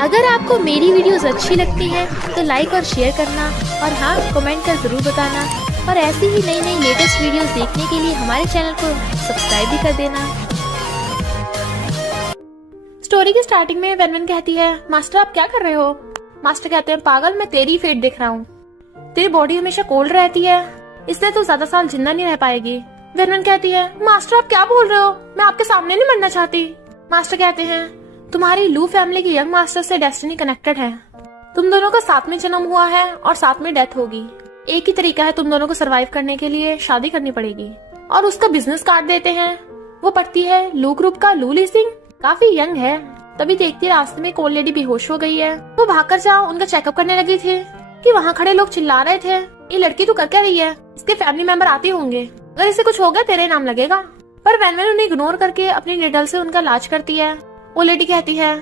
अगर आपको मेरी वीडियोस अच्छी लगती है तो लाइक और शेयर करना और हाँ कमेंट कर जरूर बताना। और ऐसी ही नई नई लेटेस्ट वीडियोस देखने के लिए हमारे चैनल को सब्सक्राइब भी कर देना। स्टोरी की स्टार्टिंग में वेनवेन कहती है, मास्टर आप क्या कर रहे हो? मास्टर कहते हैं, पागल मैं तेरी फेट देख रहा हूँ। तेरी बॉडी हमेशा कोल्ड रहती है, इसलिए तू ज्यादा साल जिंदा नहीं रह पाएगी। वेनवेन कहती है, मास्टर आप क्या बोल रहे हो? मैं आपके सामने नहीं मरना चाहती। मास्टर कहते हैं, तुम्हारी लू फैमिली के यंग मास्टर से डेस्टिनी कनेक्टेड है। तुम दोनों का साथ में जन्म हुआ है और साथ में डेथ होगी। एक ही तरीका है तुम दोनों को सरवाइव करने के लिए, शादी करनी पड़ेगी। और उसका बिजनेस कार्ड देते हैं। वो पढ़ती है लू ग्रुप का लू लीसिंग, काफी यंग है। तभी देखती रास्ते में एक ओल्ड लेडी बेहोश हो गई है। वो भागकर जा उनका चेकअप करने लगी थी कि वहाँ खड़े लोग चिल्ला रहे थे, ये लड़की तो कर क्या रही है? इसके फैमिली मेंबर आते होंगे, अगर इसे कुछ हो गया तेरे नाम लगेगा। पर वेनवेन उन्हें इग्नोर करके अपनी निडल से उनका इलाज करती है। वो लेडी कहती है,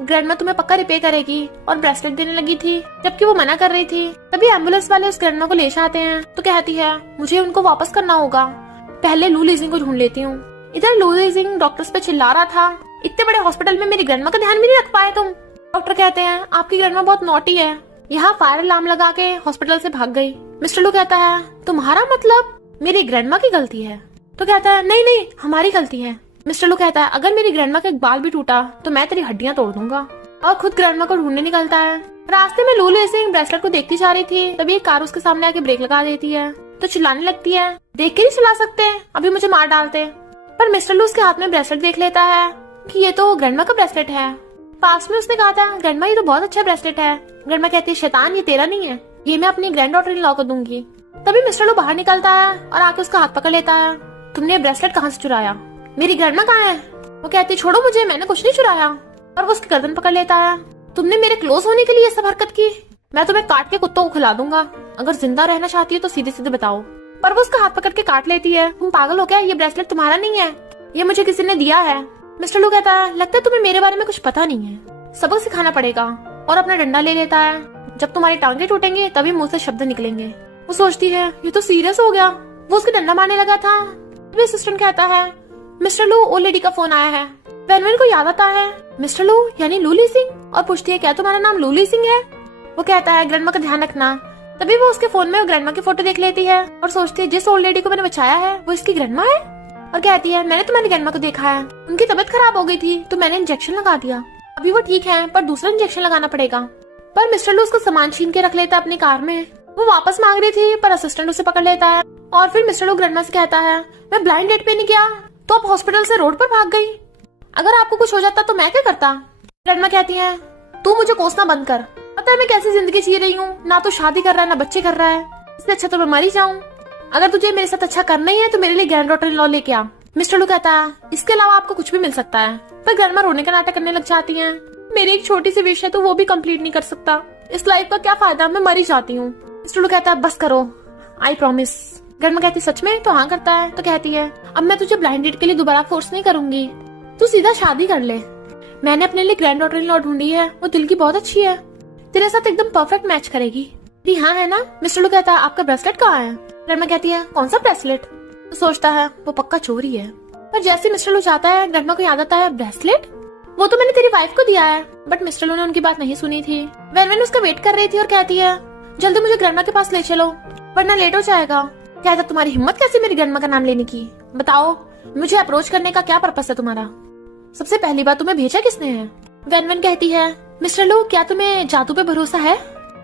ग्रैंडमा तुम्हें पक्का रिपेयर करेगी, और ब्रेसलेट देने लगी थी जबकि वो मना कर रही थी। तभी एम्बुलेंस वाले उस ग्रैंडमा को ले जाते हैं तो कहती है, मुझे उनको वापस करना होगा, पहले लू लीजिंग को ढूंढ लेती हूँ। इधर लू लीजिंग डॉक्टर्स पे चिल्ला रहा था, इतने बड़े हॉस्पिटल में मेरी ग्रैंडमा का ध्यान भी नहीं रख पाए तुम। डॉक्टर कहते हैं, आपकी ग्रैंडमा बहुत नॉटी है। यहाँ फायर अलार्म लगा के हॉस्पिटल से भाग गई। मिस्टर लू कहता है, तुम्हारा मतलब मेरी ग्रैंडमा की गलती है? तो कहता है, नहीं नहीं हमारी गलती है। मिस्टर लू कहता है, अगर मेरी ग्रैंडमा का एक बाल भी टूटा तो मैं तेरी हड्डियां तोड़ दूंगा। और खुद ग्रैंडमा को ढूंढने निकलता है। रास्ते में लू लीजिंग ब्रेसलेट को देखती जा रही थी, तभी एक कार उसके सामने आके ब्रेक लगा देती है तो चिल्लाने लगती है, देख के नहीं चला सकते, अभी मुझे मार डालते। पर मिस्टर लू उसके हाथ में ब्रेसलेट देख लेता है कि ये तो ग्रैंडमा का ब्रेसलेट है। पास में उसने कहा था, ग्रैंडमा ये तो बहुत अच्छा ब्रेसलेट है। ग्रैंडमा कहती है, शैतान ये तेरा नहीं है, ये मैं अपनी ग्रैंड डॉटर इन लॉ को दूंगी। तभी मिस्टर लू बाहर निकलता है और आके उसका हाथ पकड़ लेता है, तुमने ब्रेसलेट कहाँ से चुराया? मेरी ग्रैंडमा कहाँ है? वो कहती, छोड़ो मुझे, मैंने कुछ नहीं चुराया। और वो उसकी गर्दन पकड़ लेता है, तुमने मेरे क्लोज होने के लिए सब हरकत की, मैं तुम्हें काट के कुत्तों को खिला दूंगा, अगर जिंदा रहना चाहती हो तो सीधे सीधे बताओ। पर वो उसका हाथ पकड़ के काट लेती है, तुम पागल हो क्या? ये ब्रेसलेट तुम्हारा नहीं है, ये मुझे किसी ने दिया है। मिस्टर लू कहता है, लगता है तुम्हें मेरे बारे में कुछ पता नहीं है, सबक सिखाना पड़ेगा। और अपना डंडा ले लेता है, जब तुम्हारी टांगे टूटेंगे तभी मुंह से शब्द निकलेंगे। वो सोचती है, ये तो सीरियस हो गया। वो उसके डंडा मारने लगा था, तभी असिस्टेंट कहता है, मिस्टर लू ओल्ड लेडी का फोन आया है। वेनवेन को याद आता है, मिस्टर लू यानी लू लीजिंग, और पूछती है, क्या तुम्हारा नाम लू लीजिंग है? वो कहता है, ग्रैंडमा का ध्यान रखना। तभी वो उसके फोन में ग्रैंडमा की फोटो देख लेती है और सोचती है, जिस ओल्ड लेडी को मैंने बचाया है वो इसकी ग्रैंडमा है। और कहती है, मैंने तुम्हारी ग्रैंडमा को देखा है, उनकी तबीयत खराब हो गई थी तो मैंने इंजेक्शन लगा दिया, अभी वो ठीक है पर दूसरा इंजेक्शन लगाना पड़ेगा। पर मिस्टर लू उसका सामान छीन के रख लेता है अपनी कार में। वो वापस मांग रही थी पर असिस्टेंट उसे पकड़ लेता है। और फिर मिस्टर लू ग्रैंडमा से कहता है, मैं ब्लाइंड डेट पे नहीं गया तो आप हॉस्पिटल से रोड पर भाग गई, अगर आपको कुछ हो जाता तो मैं क्या करता? ग्रैंडमा कहती है, तू मुझे कोसना बंद कर, पता है मैं कैसी जिंदगी जी रही हूँ, ना तो शादी कर रहा है ना बच्चे कर रहा है, इससे अच्छा तो मैं मर ही जाऊँ। अगर तुझे मेरे साथ अच्छा करना ही है तो मेरे लिए ग्रैंड डॉटर इन लॉ लेके आ। मिस्टर लू कहता है, इसके अलावा आपको कुछ भी मिल सकता है। पर ग्रैंडमा रोने का नाटक करने लग जाती है, मेरी एक छोटी सी विश है तो वो भी कंप्लीट नहीं कर सकता, इस लाइफ का क्या फायदा, मैं मर ही जाती हूँ। मिस्टर लू कहता है, बस करो, आई प्रॉमिस। ग्रैंडमा कहती है, सच में? तो हाँ करता है। तो कहती है, अब मैं तुझे ब्लाइंड डेट के लिए दोबारा फोर्स नहीं करूंगी, तू सीधा शादी कर ले। मैंने अपने लिए ग्रैंड डॉटर इन लॉ ढूंढी है, वो दिल की बहुत अच्छी है, तेरे साथ एकदम परफेक्ट मैच करेगी। जी हाँ है ना? मिस्टर लू कहता है, आपका ब्रेसलेट कहाँ है? ग्रैंडमा कहती है, कौन सा ब्रेसलेट? तो सोचता है वो पक्का चोरी है। पर जैसे मिस्टर लू जाता है, ग्रैंडमा को याद आता है, ब्रेसलेट वो तो मैंने तेरी वाइफ को दिया है। बट मिस्टर लू ने उनकी बात नहीं सुनी थी। वेनवेन उसका वेट कर रही थी और कहती है, जल्दी मुझे ग्रैंडमा के पास ले चलो वरना लेट हो जाएगा। कहता, तुम्हारी हिम्मत कैसी मेरी ग्रैंडमा का नाम लेने की? बताओ मुझे अप्रोच करने का क्या पर्पस है तुम्हारा? सबसे पहली बात, तुम्हें भेजा किसने है? वेनवेन कहती है, मिस्टर लू क्या तुम्हें जादू पे भरोसा है?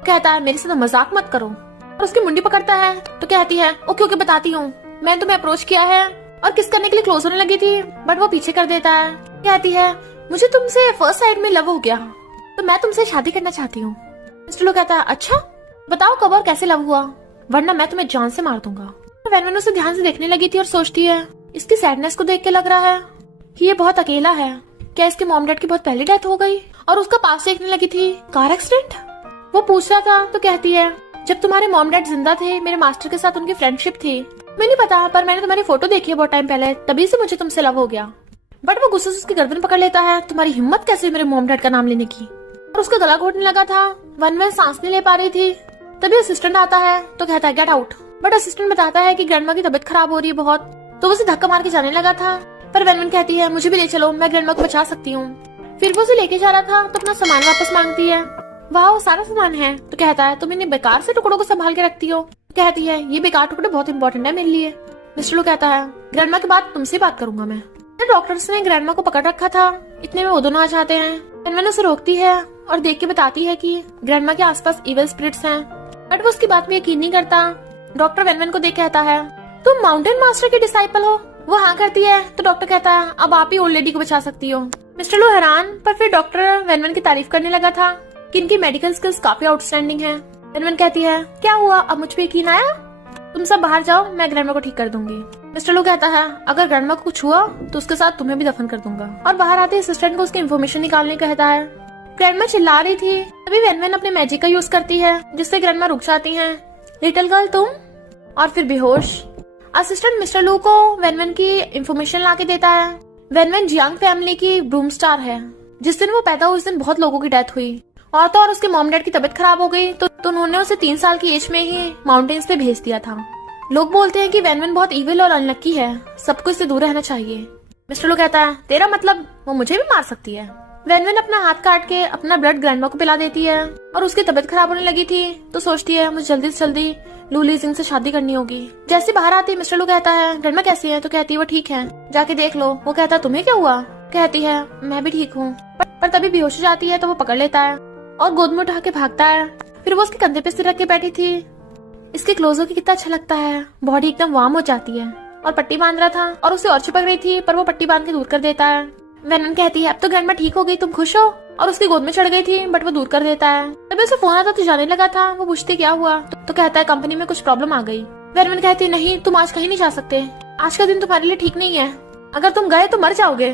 कहता है, मेरे से तो मजाक मत करो। और उसकी मुंडी पकड़ता है तो कहती है, ओके ओके बताती हूँ, मैंने तुम्हें अप्रोच किया है और किस करने के लिए क्लोज होने लगी थी, बट वो पीछे कर देता है। कहती है, मुझे तुमसे फर्स्ट साइड में लव हो गया तो मैं तुमसे शादी करना चाहती हूँ। मिस्टर लू कहता है, अच्छा बताओ कब और कैसे लव हुआ, वरना मैं तुम्हें जान से मार दूंगा। वेनवेन उसे ध्यान से देखने लगी थी और सोचती है, इसकी सैडनेस को देख के लग रहा है कि ये बहुत अकेला है। क्या इसके मॉम डैड की बहुत पहले डेथ हो गई? और उसका पास देखने लगी थी, कार एक्सीडेंट। वो पूछ रहा था तो कहती है, जब तुम्हारे मॉम डैड जिंदा थे मेरे मास्टर के साथ उनकी फ्रेंडशिप थी, मैं नहीं पता पर मैंने तुम्हारी फोटो देखी है बहुत टाइम पहले, तभी से मुझे तुमसे लव हो गया। बट वो गुस्से से उसकी गर्दन पकड़ लेता है, तुम्हारी हिम्मत कैसे मेरे मॉम डैड का नाम लेने की? और उसका गला घोटने लगा था। वेनवेन सांस नहीं ले पा रही थी। तभी असिस्टेंट आता है तो कहता है, गेट आउट। बट असिस्टेंट बताता है कि ग्रैंडमा की तबीयत खराब हो रही है बहुत, तो वो उसे धक्का मार के जाने लगा था। पर वेनवेन कहती है, मुझे भी ले चलो, मैं ग्रैंडमा को बचा सकती हूँ। फिर वो उसे लेके जा रहा था तो अपना सामान वापस मांगती है। वाह वो सारा सामान है। तो कहता है तुम इन्हें बेकार से टुकड़ों को संभाल के रखती हो। कहती है ये बेकार टुकड़े बहुत इंपॉर्टेंट है मेरे लिए। मिस्टर लू कहता है ग्रैंडमा के बाद तुमसे बात करूंगा मैं। डॉक्टर्स ने ग्रैंडमा को पकड़ रखा था, इतने में वो दोनों आ जाते हैं। वेनवेन उसे रोकती है और देख के बताती है कि ग्रैंडमा के आसपास इविल स्पिरिट्स हैं, बट वो उसकी बात में यकीन नहीं करता। डॉक्टर वेनवेन को देख कहता है तुम माउंटेन मास्टर की डिसाइपल हो। वो हाँ करती है तो डॉक्टर कहता है अब आप ही ओल्ड लेडी को बचा सकती हो। मिस्टर लू हैरान, पर फिर डॉक्टर वेनवेन की तारीफ करने लगा था कि इनकी मेडिकल स्किल्स काफी आउटस्टैंडिंग है। वेनवेन कहती है क्या हुआ, अब मुझ पे यकीन आया? तुम सब बाहर जाओ, मैं ग्रैंडमा को ठीक कर दूंगी। मिस्टर लू कहता है अगर ग्रैंडमा को कुछ हुआ तो उसके साथ तुम्हें भी दफन कर दूंगा। और बाहर आते असिस्टेंट को उसकी इन्फॉर्मेशन निकालने कहता है। ग्रैंडमा चिल्ला रही थी, तभी वेनवेन अपने मैजिक का यूज करती है जिससे ग्रैंडमा रुक जाती हैं। लिटिल गर्ल तुम, और फिर बेहोश। असिस्टेंट मिस्टर लू को वेनवेन की इन्फॉर्मेशन ला के देता है। वेनवेन जियांग फैमिली की ब्रूम स्टार है। जिस दिन वो पैदा हुई उस दिन बहुत लोगों की डेथ हुई, और तो और उसके मॉम डैड की तबीयत खराब हो गई तो उन्होंने उसे 3 साल की एज में ही माउंटेन्स पे भेज दिया था। लोग बोलते हैं कि वेनवेन बहुत इविल और अनलक्की है, सबको इससे दूर रहना चाहिए। मिस्टर लू कहता है तेरा मतलब वो मुझे भी मार सकती है। वेनवेन अपना हाथ काट के अपना ब्लड ग्रैंडमा को पिला देती है, और उसकी तबीयत खराब होने लगी थी तो सोचती है मुझे जल्दी से जल्दी लू लीजिंग से शादी करनी होगी। जैसे बाहर आती है मिस्टर लू कहता है ग्रैंडमा कैसी है? तो कहती है वो ठीक है, जाके देख लो। वो कहता है तुम्हें क्या हुआ? कहती है मैं भी ठीक हूँ, पर तभी बेहोश हो जाती है तो वो पकड़ लेता है और गोद में उठा के भागता है। फिर वो उसके कंधे पे सिर रख के बैठी थी। इसके क्लोज होके कितना अच्छा लगता है, बॉडी एकदम वार्म हो जाती है। और पट्टी बांध रहा था और उसे और चिपक रही थी, पर वो पट्टी बांध के दूर कर देता है। वेनन कहती है अब तो ग्रैंडमा ठीक हो गई, तुम खुश हो? और उसकी गोद में चढ़ गई थी, बट वो दूर कर देता है। तभी उसे फोन आता तो जाने लगा था। वो पूछती क्या हुआ तो कहता है कंपनी में कुछ प्रॉब्लम आ गई। वेनन कहती है नहीं तुम आज कहीं नहीं जा सकते, आज का दिन तुम्हारे लिए ठीक नहीं है, अगर तुम गए तो मर जाओगे।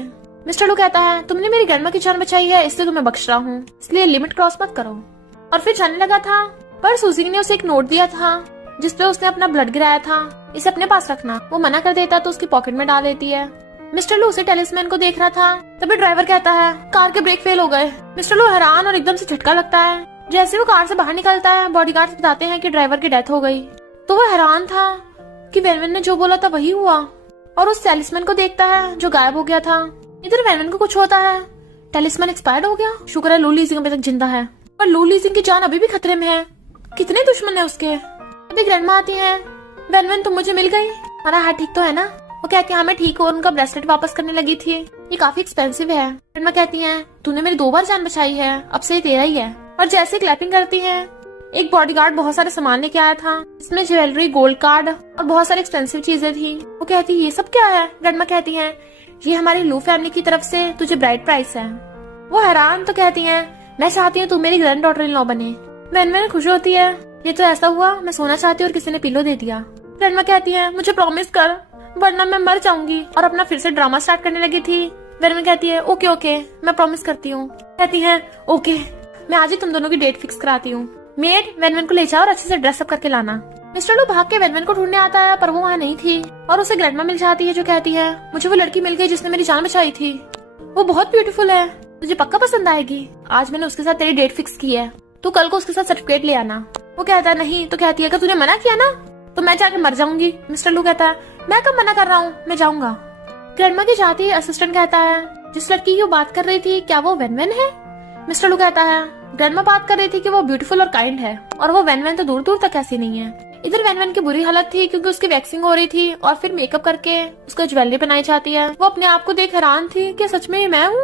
मिस्टर लू कहता है तुमने मेरी ग्रैंडमा की जान बचाई है इसलिए तुम्हें बख्श रहा हूँ, इसलिए लिमिट क्रॉस मत करो। और फिर जाने लगा था, पर सूजी ने उसे एक नोट दिया था जिसपे उसने अपना ब्लड गिराया था, इसे अपने पास रखना। वो मना कर देता तो उसकी पॉकेट में डाल देती है। मिस्टर लू उसे टेलिस्मैन को देख रहा था, तभी ड्राइवर कहता है कार के ब्रेक फेल हो गए। मिस्टर लू हैरान और एकदम से झटका लगता है। जैसे वो कार से बाहर निकलता है बॉडीगार्ड्स बताते हैं कि ड्राइवर की डेथ हो गई। तो वो हैरान था कि वेनवेन ने जो बोला था वही हुआ, और उस टेलिस्मैन को देखता है जो गायब हो गया था। इधर वेनवेन को कुछ होता है, टेलिस्मैन एक्सपायर्ड हो गया। शुक्र है लू लीजिंग अभी तक जिंदा है, पर लू लीजिंग की जान अभी भी खतरे में है। कितने दुश्मन है उसके। अभी ग्रैंडमा आती है। वेनवेन तुम मुझे मिल गई, हमारा हाथ ठीक तो है ना? वो कहती है हाँ मैं ठीक हूँ, और उनका ब्रेसलेट वापस करने लगी थी, ये काफी एक्सपेंसिव है। ग्रैंडमा कहती है तूने मेरी 2 बार जान बचाई है, अब से ये तेरा ही है। और जैसे क्लैपिंग करती है, एक बॉडीगार्ड बहुत सारे सामान लेके आया था, इसमें ज्वेलरी, गोल्ड कार्ड और बहुत सारी एक्सपेंसिव चीजें थी। वो कहती है ये सब क्या है? ग्रैंडमा कहती है ये हमारी लू फैमिली की तरफ से तुझे ब्राइड प्राइस है। वो हैरान तो कहती है मैं चाहती हूँ तू मेरी ग्रैंड डॉटर इन लॉ बने। वेनवेन खुश होती है, ये तो ऐसा हुआ मैं सोना चाहती हूँ और किसी ने पिलो दे दिया। ग्रैंडमा कहती है मुझे प्रॉमिस कर वरना मैं मर जाऊंगी, और अपना फिर से ड्रामा स्टार्ट करने लगी थी। वेनवेन कहती है ओके ओके मैं प्रॉमिस करती हूँ। कहती है ओके मैं आज ही तुम दोनों की डेट फिक्स कराती हूँ। मेड वेनवेन को ले जाओ और अच्छे से ड्रेसअप करके लाना। मिस्टर लू भाग के वेनवेन को ढूंढने आता है, पर वो वहाँ नहीं थी, और उसे ग्रैंडमा मिल जाती है जो कहती है मुझे वो लड़की मिल गई जिसने मेरी जान बचाई थी, वो बहुत ब्यूटीफुल है, तुझे पक्का पसंद आएगी। आज मैंने उसके साथ तेरी डेट फिक्स की है, तू कल को उसके साथ सर्टिफिकेट ले आना। वो कहता है नहीं। तो कहती है अगर तूने मना किया ना तो मैं जाके मर जाऊंगी। मिस्टर लू कहता है मैं कब मना कर रहा हूँ, मैं जाऊंगा। ग्रैंडमा की जाती असिस्टेंट कहता है जिस लड़की की वो बात कर रही थी क्या वो वेनवेन है? मिस्टर लू कहता है ग्रैंडमा बात कर रही थी कि वो ब्यूटीफुल और काइंड है, और वो वेनवेन तो दूर दूर तक ऐसी नहीं है। इधर वेनवेन की बुरी हालत थी क्योंकि उसकी वैक्सिंग हो रही थी, और फिर मेकअप करके उसको ज्वेलरी पहनाई जाती है। वो अपने आप को देख हैरान थी कि सच में मैं हूँ,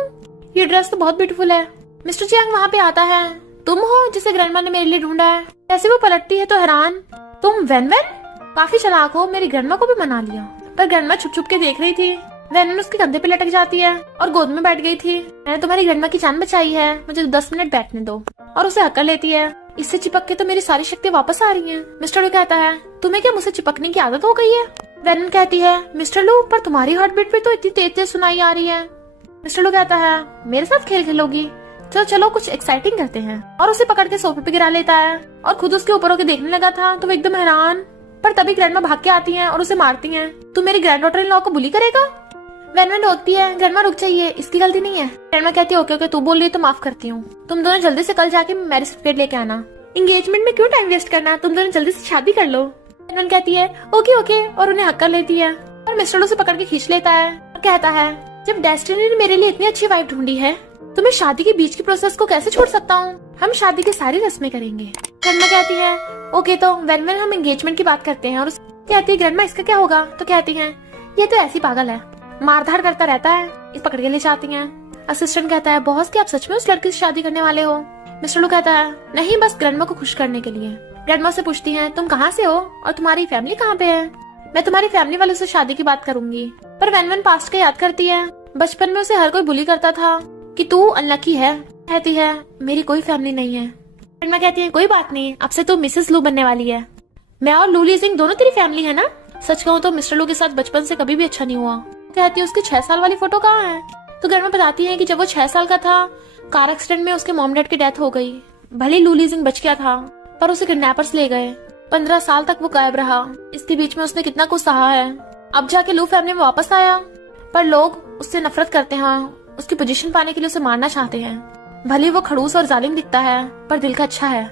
ये ड्रेस तो बहुत ब्यूटीफुल है। मिस्टर जियांग वहाँ पे आता है, तुम हो जिसे ग्रैंडमा ने मेरे लिए ढूंढा है। ऐसे वो पलटती है तो हैरान, तुम वेनवेन काफी चालाक हो, मेरी ग्रैंडमा को भी मना लिया। पर ग्रैंडमा छुप छुप के देख रही थी। वेनवेन उसके कंधे पे लटक जाती है और गोद में बैठ गई थी। मैंने तुम्हारी ग्रैंडमा की जान बचाई है, मुझे 10 मिनट बैठने दो। और उसे हक कर लेती है, इससे चिपक के तो मेरी सारी शक्ति वापस आ रही हैं। मिस्टर लू कहता है तुम्हें क्या मुझसे चिपकने की आदत हो गई है? वेनवेन कहती है मिस्टर लू पर तुम्हारी हार्ट बीट भी तो इतनी तेज तेज सुनाई आ रही है। मिस्टर लू कहता है मेरे साथ खेल खेलोगी? चलो चलो कुछ एक्साइटिंग करते हैं। और उसे पकड़ के सोफे पे गिरा लेता है, और खुद उसके ऊपर होकर देखने लगा था तो वो एकदम हैरान। पर तभी ग्रैंडमा भाग के आती हैं और उसे मारती हैं। तू मेरी ग्रैंड डॉटर इन लॉ को बुली करेगा? वेनवेन रोकती है, ग्रैंडमा रुक जाइए, इसकी गलती नहीं है। ग्रैंडमा कहती है ओके ओके तू बोल रही है तो माफ करती हूँ, तुम दोनों जल्दी से कल जाके मैरिज सर्टिफिकेट लेके आना, एंगेजमेंट में क्यों टाइम वेस्ट करना, तुम दोनों जल्दी से शादी कर लो। वेनवेन कहती है ओके ओके और उन्हें हक कर लेती है, और मिस्टर लू से पकड़ के खींच लेता है और कहता है जब डेस्टिनी ने मेरे लिए इतनी अच्छी वाइफ ढूंढी है तो मैं शादी के बीच के प्रोसेस को कैसे छोड़ सकता हूँ? हम शादी की सारी रस्में करेंगे। ग्रैंडमा कहती है ओके, तो वेन हम एंगेजमेंट की बात करते हैं। और कहती है ग्रैंडमा इसका क्या होगा? तो कहती है ये तो ऐसी पागल है, मारधाड़ करता रहता है, इस पकड़ के ले जाती हैं। असिस्टेंट कहता है बॉस क्या आप सच में उस लड़की से शादी करने वाले हो? मिस्टर लू कहता है नहीं, बस ग्रैंडमा को खुश करने के लिए। ग्रैंडमा से पूछती हैं तुम कहाँ से हो और तुम्हारी फैमिली कहाँ पे है? मैं तुम्हारी फैमिली वालों से शादी की बात करूंगी। पर वेन पास्ट का याद करती है, बचपन में उसे हर कोई बुली करता था कि तू अनलकी है। कहती है मेरी कोई फैमिली नहीं है। ग्रैंडमा कहती है कोई बात नहीं, अब से तू मिसेस लू बनने वाली है। मैं और लू लीजिंग दोनों तेरी फैमिली है ना? सच कहूँ तो मिस्टर लू के साथ बचपन से कभी भी अच्छा नहीं हुआ। कहती है उसकी 6 साल वाली फोटो कहाँ है? तो ग्रैंडमा बताती है कि जब वो 6 साल का था, कार एक्सीडेंट में उसके मॉम डैड की डेथ हो गई। भले लू लीजिंग बच गया था, पर उसे किडनैपर्स ले गए। 15 साल तक वो गायब रहा। इसके बीच में उसने कितना कुछ सहा है। अब जाके लू फैमिली में वापस आया, पर लोग उससे नफरत करते हैं, उसकी पोजीशन पाने के लिए उसे मारना चाहते हैं। भले वो खड़ूस और जालिम दिखता है, पर दिल का अच्छा है।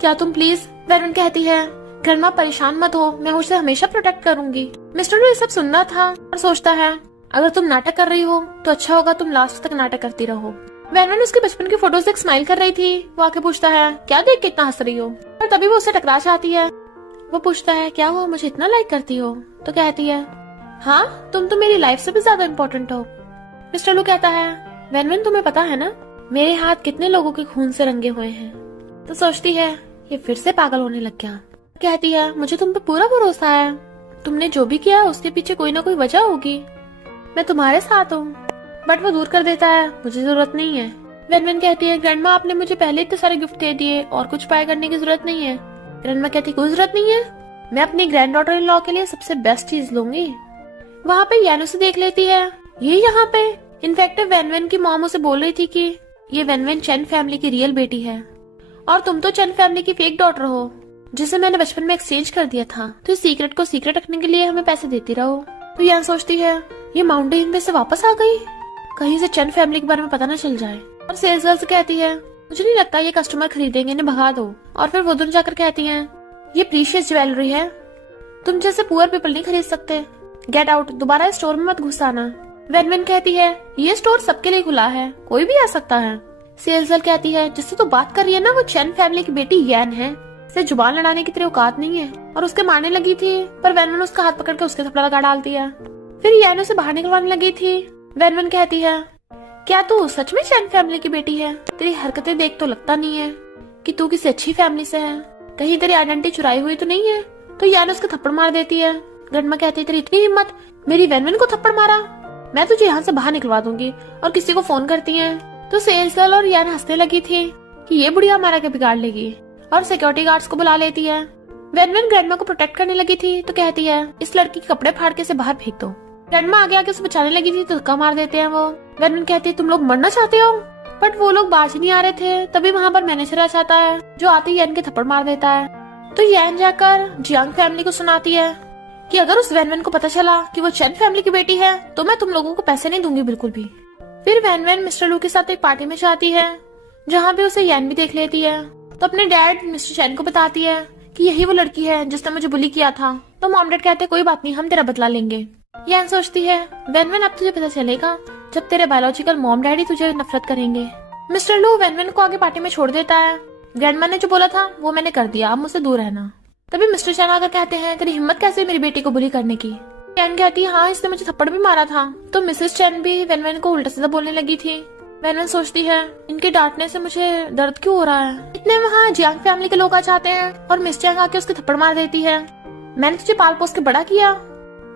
क्या तुम प्लीज? वेन कहती है ग्रैंडमा परेशान मत हो, मैं उसे हमेशा प्रोटेक्ट करूंगी। मिस्टर लू ये सब सुन रहा था और सोचता है अगर तुम नाटक कर रही हो तो अच्छा होगा तुम लास्ट तक नाटक करती रहो। वेन उसके बचपन की फोटो से एक स्माइल कर रही थी। वो आके पूछता है क्या देख के इतना हंस रही हो? और तभी वो उससे टकरा जाती है। वो पूछता है क्या हुआ, मुझे इतना लाइक करती हो? तो कहती है हाँ, तुम तो मेरी लाइफ से भी ज्यादा इम्पोर्टेंट हो। मिस्टर लू कहता है वेन तुम्हें पता है ना मेरे हाथ कितने लोगों के खून से रंगे हुए हैं? तो सोचती है ये फिर से पागल होने लग गया। कहती है मुझे तुम पे पूरा भरोसा है, तुमने जो भी किया उसके पीछे कोई ना कोई वजह होगी, मैं तुम्हारे साथ हूँ। बट वो दूर कर देता है, मुझे जरूरत नहीं है। वेन कहती है ग्रैंडमा आपने मुझे पहले इतने सारे गिफ्ट दे दिए और कुछ बाय करने की जरूरत नहीं है। ग्रैंडमा कहती कोई जरूरत नहीं है, मैं अपनी ग्रैंड डॉटर इन लॉ के लिए सबसे बेस्ट चीज लूंगी। वहाँ पे यानो से देख लेती है ये यहाँ पे। इनफैक्ट वेन की मॉम उसे बोल रही थी कि ये वेन चैन फैमिली की रियल बेटी है और तुम तो चैन फैमिली की फेक डॉटर हो जिसे मैंने बचपन में एक्सचेंज कर दिया था। तो इस सीक्रेट को सीक्रेट रखने के लिए हमें पैसे देती रहो। तो यान सोचती है ये माउंटेन पे से वापस आ गई, कहीं से चैन फैमिली के बारे में पता न चल जाए। और सेल्स गर्ल से कहती है मुझे नहीं लगता ये कस्टमर खरीदेंगे, इन्हें भगा दो। और फिर वो दोनों जाकर कहती हैं ये प्रीशियस ज्वेलरी है, तुम जैसे पुअर पीपल नहीं खरीद सकते, गेट आउट, दोबारा इस स्टोर में मत घुसाना। वेन कहती है ये स्टोर सबके लिए खुला है, कोई भी आ सकता है। सेल्स गर्ल कहती है जिससे तो बात कर रही है ना वो चैन फैमिली की बेटी यान है, इसे जुबान लड़ाने की तेरी औकात नहीं है। और उसके मारने लगी थी, पर वेन उसका हाथ पकड़ के उसके थप्पड़ लगा डालती है। फिर यान उसे बाहर निकलवाने लगी थी। वेन कहती है क्या तू सच में चैन फैमिली की बेटी है? तेरी हरकतें देख तो लगता नहीं है कि तू किसी अच्छी फैमिली से है, कहीं तेरी आइडेंटिटी चुराई हुई तो नहीं है? तो यान उसको थप्पड़ मार देती है। ग्रैंडमा कहती है तेरी इतनी हिम्मत, मेरी वेन को थप्पड़ मारा, मैं तुझे यहाँ से बाहर निकलवा दूंगी। और किसी को फोन करती है। तो सेल्स गर्ल और यान हंसने लगी थी कि ये बुढ़िया हमारा क्या बिगाड़ लेगी, और सिक्योरिटी गार्ड्स को बुला लेती है। वेन ग्रैंडमा को प्रोटेक्ट करने लगी थी तो कहती है इस लड़की के कपड़े फाड़ के इसे बाहर फेंक दो। ग्रैंडमा आगे आके उसे बचाने लगी थी तो धक्का मार देते हैं वो। वेन कहती है तुम लोग मरना चाहते हो? बट वो लोग बाज नहीं आ रहे थे। तभी वहाँ पर मैनेजर आ जाता है जो आते ही यान के थप्पड़ मार देता है। तो यान जाकर जियांग फैमिली को सुनाती है कि अगर उस वेन को पता चला कि वो चैन फैमिली की बेटी है तो मैं तुम लोगों को पैसे नहीं दूंगी बिल्कुल भी। फिर वेन मिस्टर लू के साथ एक पार्टी में जाती है जहाँ पे उसे यान भी देख लेती है। तो अपने डैड मिस्टर चैन को बताती है कि यही वो लड़की है जिसने मुझे बुली किया था। तो मॉम डैड कहते हैं कोई बात नहीं, हम तेरा बदला लेंगे। यान सोचती है वेन अब तुझे पता चलेगा जब तेरे बायोलॉजिकल मॉम डैडी तुझे नफरत करेंगे। मिस्टर लू वेन को आगे पार्टी में छोड़ देता है। ग्रैंडमा ने जो बोला था वो मैंने कर दिया, अब मुझसे दूर रहना। तभी मिस्टर चैन आकर कहते हैं तेरी हिम्मत कैसे मेरी बेटी को बुली करने की? यान कहती है हाँ इसने मुझे थप्पड़ भी मारा था। तो मिसेस चैन भी वेन को उल्टा सीधा बोलने लगी थी। वेन सोचती है इनके डांटने से मुझे दर्द क्यों हो रहा है। इतने वहाँ जियांग फैमिली के लोग आ जाते हैं और मिस चैंग आके उसके थप्पड़ मार देती है। मैंने तुझे पाल पोस के बड़ा किया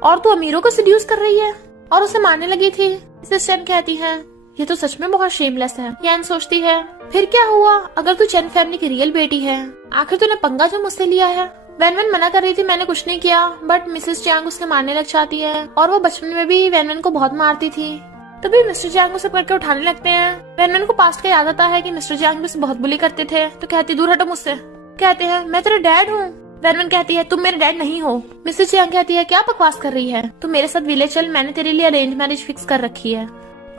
और तू अमीरों को सेड्यूस कर रही है, और उसे मारने लगी थी। मिसेस चैन कहती है ये तो सच में बहुत शेमलेस है। यान सोचती है फिर क्या हुआ अगर तू चैन फैमिली की रियल बेटी है, आखिर तूने पंगा जो मुझसे लिया है। वेन मना कर रही थी मैंने कुछ नहीं किया, बट मिसेस चैंग उसके मारने लग जाती है और वो बचपन में भी वेन को बहुत मारती थी। तभी मिस्टर जैंग उसे पकड़ के उठाने लगते हैं। वेन को पास्ट का याद आता है कि मिस्टर जैंग भी उसे बहुत बुली करते थे। तो कहती दूर हटो मुझसे। कहते हैं मैं तेरा डैड हूँ। वेन कहती है तुम मेरे डैड नहीं हो। मिस्टर जैंग कहती है क्या बकवास कर रही है, तुम मेरे साथ विलेज चल, मैंने तेरे लिए अरेंज मैरिज फिक्स कर रखी है,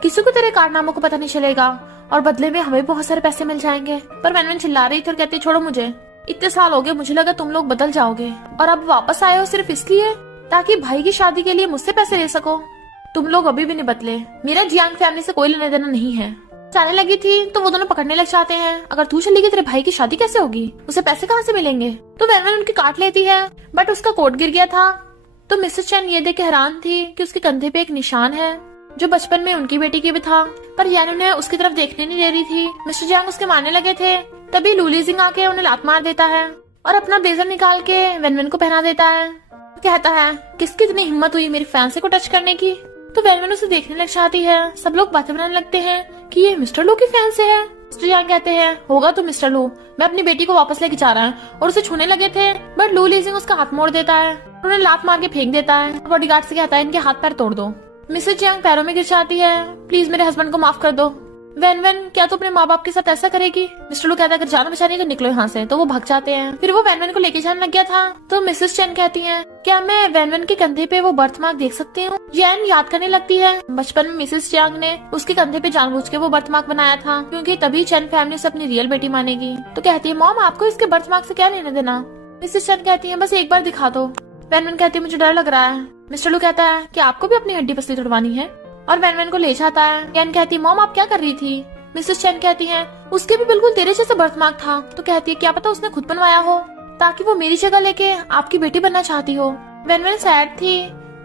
किसी को तेरे कारनामों को पता नहीं चलेगा और बदले में हमें बहुत सारे पैसे मिल जाएंगे। पर वेन चिल्ला रही थी और कहती छोड़ो मुझे, इतने साल हो गए, मुझे लगा तुम लोग बदल जाओगे और अब वापस आए हो सिर्फ इसलिए ताकि भाई की शादी के लिए मुझसे पैसे ले सको। तुम लोग अभी भी नहीं बदले, मेरा जियांग फैमिली से कोई लेना देना नहीं है। जाने लगी थी तो वो दोनों पकड़ने लग जाते हैं। अगर तू चली गई तेरे भाई की शादी कैसे होगी, उसे पैसे कहाँ से मिलेंगे। तो वैनवन उनकी काट लेती है बट उसका कोट गिर गया था। तो मिसेस चैन ये देख के हैरान थी कि उसके कंधे पे एक निशान है जो बचपन में उनकी बेटी के भी था, पर यान उन्हें उसकी तरफ देखने नहीं दे रही थी। मिस्टर जियांग उसके मारने लगे थे, तभी लू लीजिंग आके उन्हें लात मार देता है और अपना ब्लेजर निकाल के वैनवन को पहना देता है। कहता है किसकी इतनी हिम्मत हुई मेरी फैंसी को टच करने की। तो वैनवन उसे देखने लग जाती है। सब लोग बातें बनाने लगते हैं कि ये मिस्टर लू की फैन से है। मिस्टर जियांग कहते हैं होगा तो मिस्टर लू, मैं अपनी बेटी को वापस लेके जा रहा है, और उसे छूने लगे थे बट लू लीजिंग उसका हाथ मोड़ देता है, उन्हें लात मार के फेंक देता है। बॉडीगार्ड से कहता है इनके हाथ पैर तोड़ दो। मिसेस जियांग पैरों में गिर जाती है, प्लीज मेरे हस्बैंड को माफ कर दो। वैनवन क्या तू अपने माँ बाप के साथ ऐसा करेगी। मिस्टर लू कहता है अगर जाना बचानी तो निकलो यहाँ से। तो वो भाग जाते हैं। फिर वो वैनवन को लेके जाने लग गया था। तो मिसेस चैन कहती हैं क्या मैं वैनवन के कंधे पे वो बर्थ मार्क देख सकती हूँ। जैन याद करने लगती है बचपन में मिसेस जियांग ने उसके कंधे पे जानबूझ के वो बर्थ मार्क बनाया था क्योंकि तभी चैन फैमिली से अपनी रियल बेटी मानेगी। तो कहती है मॉम आपको इसके बर्थ मार्क से क्या लेने देना। मिसेस चैन कहती है बस एक बार दिखा दो। वैनवन कहती है मुझे डर लग रहा है। मिस्टर लू कहता है कि आपको भी अपनी हड्डी पसली तोड़वानी है, और वैनवन को ले जाता है। यान कहती है मॉम आप क्या कर रही थी। मिसेस चैन कहती है उसके भी बिल्कुल तेरे जैसा बर्थ मार्क था। तो कहती है क्या पता उसने खुद बनवाया हो ताकि वो मेरी जगह लेके आपकी बेटी बनना चाहती हो। वैनवन सैड थी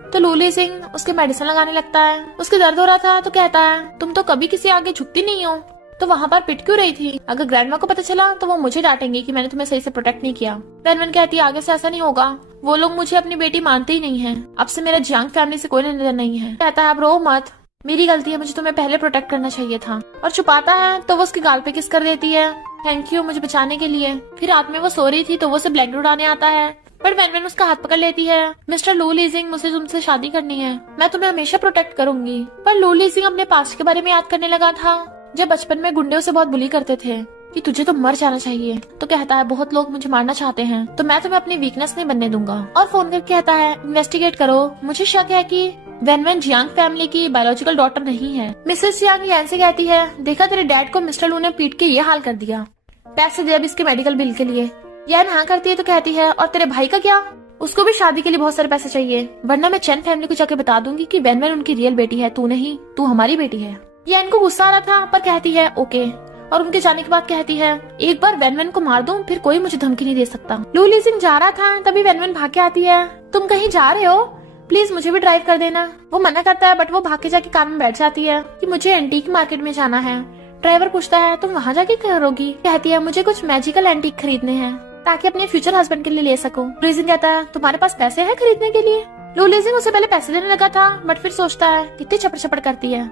तो लू लीजिंग उसके मेडिसिन लगाने लगता है। उसके दर्द हो रहा था तो कहता है तुम तो कभी किसी आगे झुकती नहीं हो, तो वहाँ पर पिट क्यों रही थी। अगर ग्रैंडमा को पता चला तो वो मुझे डांटेंगे कि मैंने तुम्हें सही से प्रोटेक्ट नहीं किया। वैनवन कहती है आगे से ऐसा नहीं होगा, वो लोग मुझे अपनी बेटी मानते ही नहीं है, अब से मेरा जियांग फैमिली से कोई लेना देना नहीं है। कहता है अब रो मत, मेरी गलती है, मुझे तुम्हें पहले प्रोटेक्ट करना चाहिए था। और छुपाता है तो वो उसके गाल पे किस कर देती है, थैंक यू मुझे बचाने के लिए। फिर रात में वो सो रही थी तो वो उसे ब्लैंकेट उड़ाने आता है, पर वैनवन उसका हाथ पकड़ लेती है। मिस्टर लू लीजिंग मुझे तुमसे शादी करनी है, मैं तुम्हें हमेशा प्रोटेक्ट करूंगी। पर लू लीजिंग अपने पास्ट के बारे में याद करने लगा था जब बचपन में गुंडे उसे बहुत बुली करते थे कि तुझे तो मर जाना चाहिए। तो कहता है बहुत लोग मुझे मारना चाहते हैं तो मैं तुम्हें अपनी वीकनेस नहीं बनने दूंगा। और फोन करके कहता है इन्वेस्टिगेट करो, मुझे शक है कि वैनवन जियांग फैमिली की बायोलॉजिकल डॉटर नहीं है। मिसेस जियांग यान से कहती है देखा तेरे डैड को मिस्टर लू ने पीट के ये हाल कर दिया, पैसे दे अब इसके मेडिकल बिल के लिए। यान हाँ करती है तो कहती है और तेरे भाई का क्या, उसको भी शादी के लिए बहुत सारे पैसे चाहिए, वरना मैं चैन फैमिली को जाके बता दूंगी कि वैनवन उनकी रियल बेटी है, तू नहीं, तू हमारी बेटी है। यान को गुस्सा आ रहा था पर कहती है ओके, और उनके जाने के बाद कहती है एक बार वैनवन को मार दूं फिर कोई मुझे धमकी नहीं दे सकता। लू लीजिंग जा रहा था तभी वैनवन भाग के आती है, तुम कहीं जा रहे हो, प्लीज मुझे भी ड्राइव कर देना। वो मना करता है बट वो भाग के जाके कार में बैठ जाती है कि मुझे एंटीक मार्केट में जाना है। ड्राइवर पूछता है तुम वहाँ जाके क्या करोगी। कहती है मुझे कुछ मैजिकल एंटीक खरीदने हैं ताकि अपने फ्यूचर हस्बैंड के लिए ले सकूं। लीजिंग कहता है तुम्हारे पास पैसे हैं खरीदने के लिए। लू लीजिंग उसे पहले पैसे देने लगा था बट फिर सोचता है कितनी चपड़ चपड़ करती है,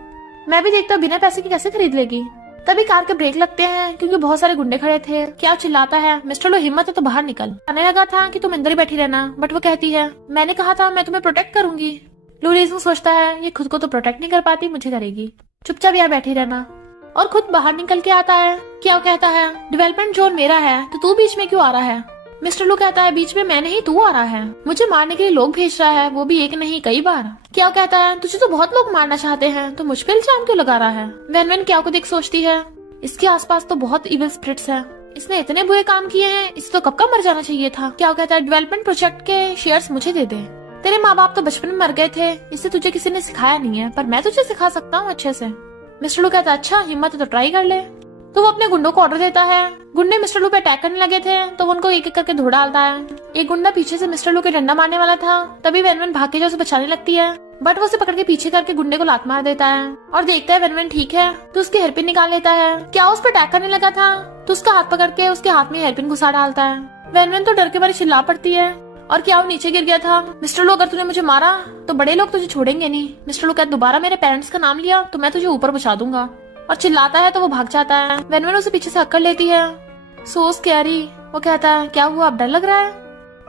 मैं भी देखता हूँ बिना पैसे की कैसे खरीद लेगी। तभी कार के ब्रेक लगते हैं क्योंकि बहुत सारे गुंडे खड़े थे। क्या चिल्लाता है मिस्टर लो हिम्मत है तो बाहर निकल। आने लगा था कि तुम अंदर ही बैठी रहना बट वो कहती है मैंने कहा था मैं तुम्हें प्रोटेक्ट करूंगी। लू लीजिंग सोचता है ये खुद को तो प्रोटेक्ट नहीं कर पाती, मुझे करेगी, चुपचाप यहाँ बैठी रहना। और खुद बाहर निकल के आता है। क्या कहता है डेवलपमेंट जोन मेरा है तो तू बीच में क्यों आ रहा है। मिस्टर लू कहता है बीच में मैं नहीं तू आ रहा है, मुझे मारने के लिए लोग भेज रहा है, वो भी एक नहीं कई बार। क्या कहता है तुझे तो बहुत लोग मारना चाहते हैं तो मुझ पे इल्जाम क्यों लगा रहा है। वैनवन क्या को देख सोचती है इसके आसपास तो बहुत इविल स्पिरिट्स हैं, इसने इतने बुरे काम किए हैं, इसे तो कब का मर जाना चाहिए था। क्या कहता है डेवलपमेंट प्रोजेक्ट के शेयर्स मुझे दे दे, तेरे माँ बाप तो बचपन में मर गए थे, इससे तुझे किसी ने सिखाया नहीं है पर मैं तुझे सिखा सकता हूँ अच्छे से। मिस्टर लू कहता है अच्छा हिम्मत है तो ट्राई कर ले। तो वो अपने गुंडों को ऑर्डर देता है। गुंडे मिस्टर लू पे अटैक करने लगे थे तो वो उनको एक एक करके धो डालता है। एक गुंडा पीछे से मिस्टर लू के डंडा मारने वाला था तभी वैनवन भाग के जो उसे बचाने लगती है बट वो उसे पकड़ के पीछे करके गुंडे को लात मार देता है और देखता है वैनवन ठीक है तो उसकी हेयरपिन निकाल लेता है। क्या उस पर अटैक करने लगा था तो उसका हाथ पकड़ के उसके हाथ में हेयरपिन घुसा डालता है। वैनवन तो डर के मारे चिल्ला पड़ती है और क्या वो नीचे गिर गया था। मिस्टर लू अगर तूने मुझे मारा तो बड़े लोग तुझे छोड़ेंगे नहीं। मिस्टर लू कहता दोबारा मेरे पेरेंट्स का नाम लिया तो मैं तुझे ऊपर पहुंचा दूंगा, और चिल्लाता है तो वो भाग जाता है। वैनवन उसे पीछे से हक्कर लेती है, सो स्कैरी। वो कहता है क्या हुआ अब डर लग रहा है,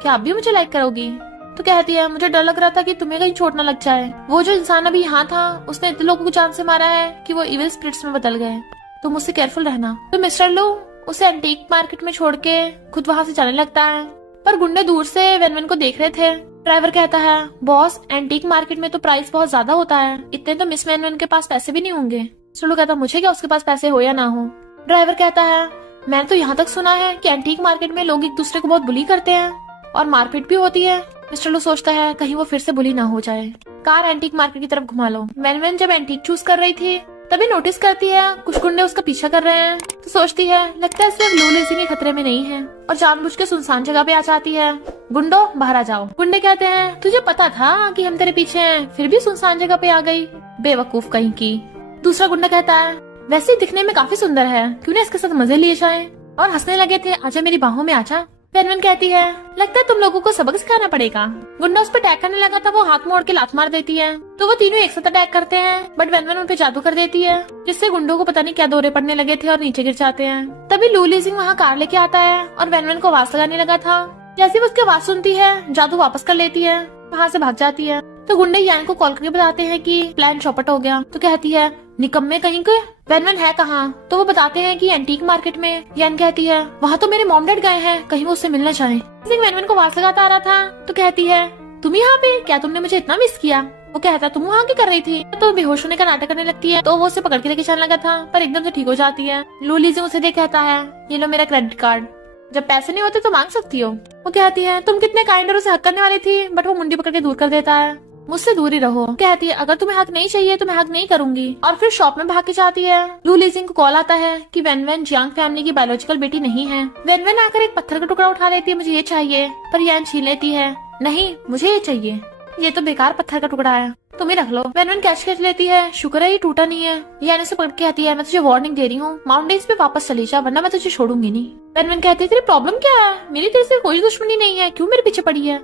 क्या आप भी मुझे लाइक करोगी। तो कहती है मुझे डर लग रहा था कि तुम्हें कहीं चोट न लग जाए, वो जो इंसान अभी यहाँ था उसने इतने लोगों को जान से मारा है कि वो इविल स्पिरिट्स में बदल गए, तो मुझसे केयरफुल रहना। तो मिस्टर लू उसे एंटीक मार्केट में छोड़ के खुद वहाँ से जाने लगता है पर गुंडे दूर से वैनवन को देख रहे थे। ड्राइवर कहता है बॉस एंटीक मार्केट में तो प्राइस बहुत ज्यादा होता है, इतने तो मिस वैनवन के पास पैसे भी नहीं होंगे। चलो कहता मुझे क्या उसके पास पैसे हो या ना हो। ड्राइवर कहता है मैंने तो यहाँ तक सुना है कि एंटीक मार्केट में लोग एक दूसरे को बहुत बुली करते हैं और मारपीट भी होती है। मिस्टर लू सोचता है कहीं वो फिर से बुली ना हो जाए। कार एंटीक मार्केट की तरफ घुमा लो। वैनवन जब एंटीक चूज कर रही थी तभी नोटिस करती है कुछ गुंडे उसका पीछा कर रहे हैं, तो सोचती है लगता है सिर्फ लू लेजिंग ही खतरे में नहीं है, और जानबूझ के सुनसान जगह पे आ जाती है। गुंडो बाहर आ जाओ। गुंडे कहते हैं तुझे पता था कि हम तेरे पीछे हैं, फिर भी सुनसान जगह पे आ गई, बेवकूफ कहीं की। दूसरा गुंडा कहता है वैसे ही दिखने में काफी सुंदर है, क्यों ना इसके साथ मजे लिए जाए, और हंसने लगे थे, आजा मेरी बाहों में आजा। वेनवेन कहती है लगता है तुम लोगों को सबक सिखाना पड़ेगा। गुंडा उस पर अटैक करने लगा था, वो हाथ मोड़ के लात मार देती है, तो वो तीनों एक साथ अटैक करते हैं, बट वेनवेन उन पे जादू कर देती है, जिससे गुंडों को पता नहीं क्या दौरे पड़ने लगे थे और नीचे गिर जाते हैं। तभी लू लीजिंग वहाँ कार लेके आता है और वेनवेन को आवाज लगाने लगा था। जैसे वो उसकी आवाज सुनती है, जादू वापस कर लेती है, वहाँ से भाग जाती है। तो गुंडे यान को कॉल करके बताते हैं कि प्लान चौपट हो गया। तो कहती है निकम्मे कहीं के, वेनवेन है कहाँ? तो वो बताते हैं कि एंटीक मार्केट में। यान कहती है वहाँ तो मेरे मॉम डैड गए हैं, कहीं वो उससे मिलना चाहे। वेनवेन को आवाज लगाता आ रहा था, तो कहती है तुम यहाँ पे, क्या तुमने मुझे इतना मिस किया? वो कहता तुम वहाँ क्या कर रही थी? तो बेहोश होने का नाटक करने लगती है, तो वो उसे पकड़ के लेके चलने लगा था, पर एकदम से ठीक हो जाती है। लू लीजिंग उसे देख कहता है ये लो मेरा क्रेडिट कार्ड, जब पैसे नहीं होते तो मांग सकती हो। वो कहती है तुम कितने काइंड और उसे हक करने वाली थी, बट वो मुंडी पकड़ के दूर कर देता है, मुझसे दूर ही रहो। कहती है अगर तुम्हें हक नहीं चाहिए तो मैं हक नहीं करूंगी, और फिर शॉप में भाग के जाती है। लू लीजिंग को कॉल आता है कि वेनवेन जियांग फैमिली की बायोलॉजिकल बेटी नहीं है। वेनवेन आकर एक पत्थर का टुकड़ा उठा लेती है, मुझे ये चाहिए, पर यान छीन लेती है, नहीं मुझे ये चाहिए, ये तो बेकार पत्थर का टुकड़ा है, तुम ही रख लो। वेनवेन कैच कर लेती है, शुक्र है ये टूटा नहीं है। यान उसे पकड़ के कहती है मैं तुझे वार्निंग दे रही हूँ, माउंटेन्स पे वापस चली जा, वरना मैं तुझे छोड़ूंगी नहीं। वेनवेन कहती है तेरी प्रॉब्लम क्या है? मेरी तेरे से कोई दुश्मनी नहीं है, क्यों मेरे पीछे पड़ी है?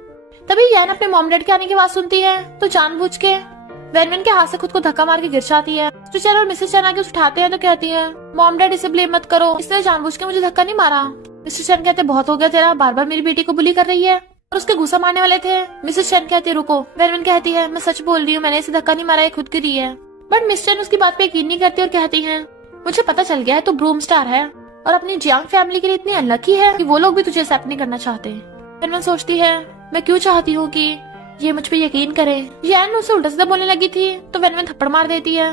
तभी यान अपने मॉम डैड के आने की आवाज सुनती है, तो जानबूझ के वेनवेन के हाथ से खुद को धक्का मार के गिर जाती है। तो चल और मिसेस चन आके उसे उठाते हैं, तो कहती है मॉम डैड इसे ब्लेम मत करो, इसने जानबूझ के मुझे धक्का नहीं मारा। मिसेस चन कहते बहुत हो गया तेरा, बार बार मेरी बेटी को बुली कर रही है, और उसके गुस्सा मारने वाले थे। मिसेस चन कहती है रुको। वेनवेन कहती है मैं सच बोल रही हूँ, मैंने इसे धक्का नहीं मारा, ये खुद गिरी है। बट मिस चन उसकी बात पे यकीन नहीं करती और कहती है मुझे पता चल गया है तो ब्रूम स्टार है, और अपनी जियांग फैमिली के लिए इतनी अनलकी है कि वो लोग भी तुझे एक्सेप्ट नहीं करना चाहते। वेनवेन सोचती है मैं क्यों चाहती हूँ कि ये मुझ पे यकीन करे। यान उसे उल्टा सीधा बोलने लगी थी, तो वेनवेन थप्पड़ मार देती है।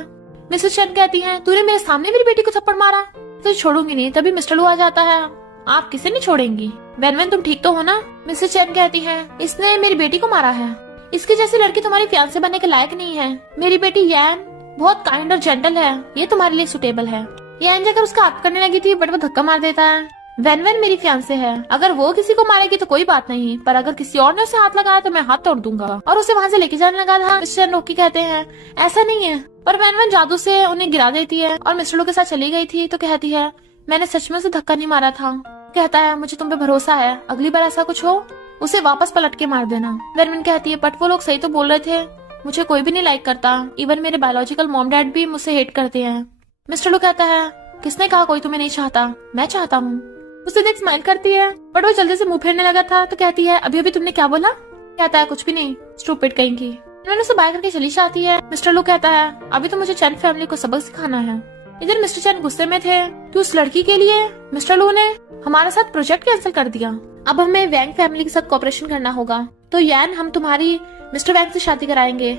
मिसेस चन कहती है तूने मेरे सामने मेरी बेटी को थप्पड़ मारा, तो छोड़ूंगी नहीं। तभी मिस्टर लू आ जाता है, आप किसे नहीं छोड़ेंगी? वेनवेन तुम ठीक तो हो ना? मिसेस चन कहती है इसने मेरी बेटी को मारा है, इसकी जैसी लड़की तुम्हारी फियांसे बनने के लायक नहीं है। मेरी बेटी यान बहुत काइंड और जेंटल है, ये तुम्हारे लिए सुटेबल है। यान जाकर उसका हाथ करने लगी थी, बट वो धक्का मार देता है। वेनवेन मेरी फियांसे है, अगर वो किसी को मारेगी तो कोई बात नहीं, पर अगर किसी और ने उसे हाथ लगाया तो मैं हाथ तोड़ दूंगा, और उसे वहाँ से लेके जाने लगा था। मिस्टर रोकी कहते हैं ऐसा नहीं है, पर वेनवेन जादू से उन्हें गिरा देती है और मिस्टर लो के साथ चली गई थी। तो कहती है मैंने सच में उसे धक्का नहीं मारा था। कहता है मुझे तुम पे भरोसा है, अगली बार ऐसा कुछ हो उसे वापस पलट के मार देना। वेनवेन कहती है बट वो लोग सही तो बोल रहे थे, मुझे कोई भी नहीं लाइक करता, इवन मेरे बायोलॉजिकल मॉम डैड भी मुझसे हेट करते हैं। मिस्टर लो कहता है किसने कहा कोई तुम्हें नहीं चाहता, मैं चाहता हूँ। उसे देख स्माइल करती है, बट वो जल्दी से मुंह फेरने लगा था। तो कहती है अभी अभी तुमने क्या बोला? कहता है कुछ भी नहीं, स्टूपिड कहीं की। मैंने उसे बाय करके चली जाती है। मिस्टर लू कहता है अभी तो मुझे चैन फैमिली को सबक सिखाना है। इधर मिस्टर चैन गुस्से में थे कि उस लड़की के लिए मिस्टर लू ने हमारे साथ प्रोजेक्ट कैंसिल कर दिया, अब हमें वैंग फैमिली के साथ कोऑपरेशन करना होगा, तो यान हम तुम्हारी मिस्टर वैंग से शादी कराएंगे।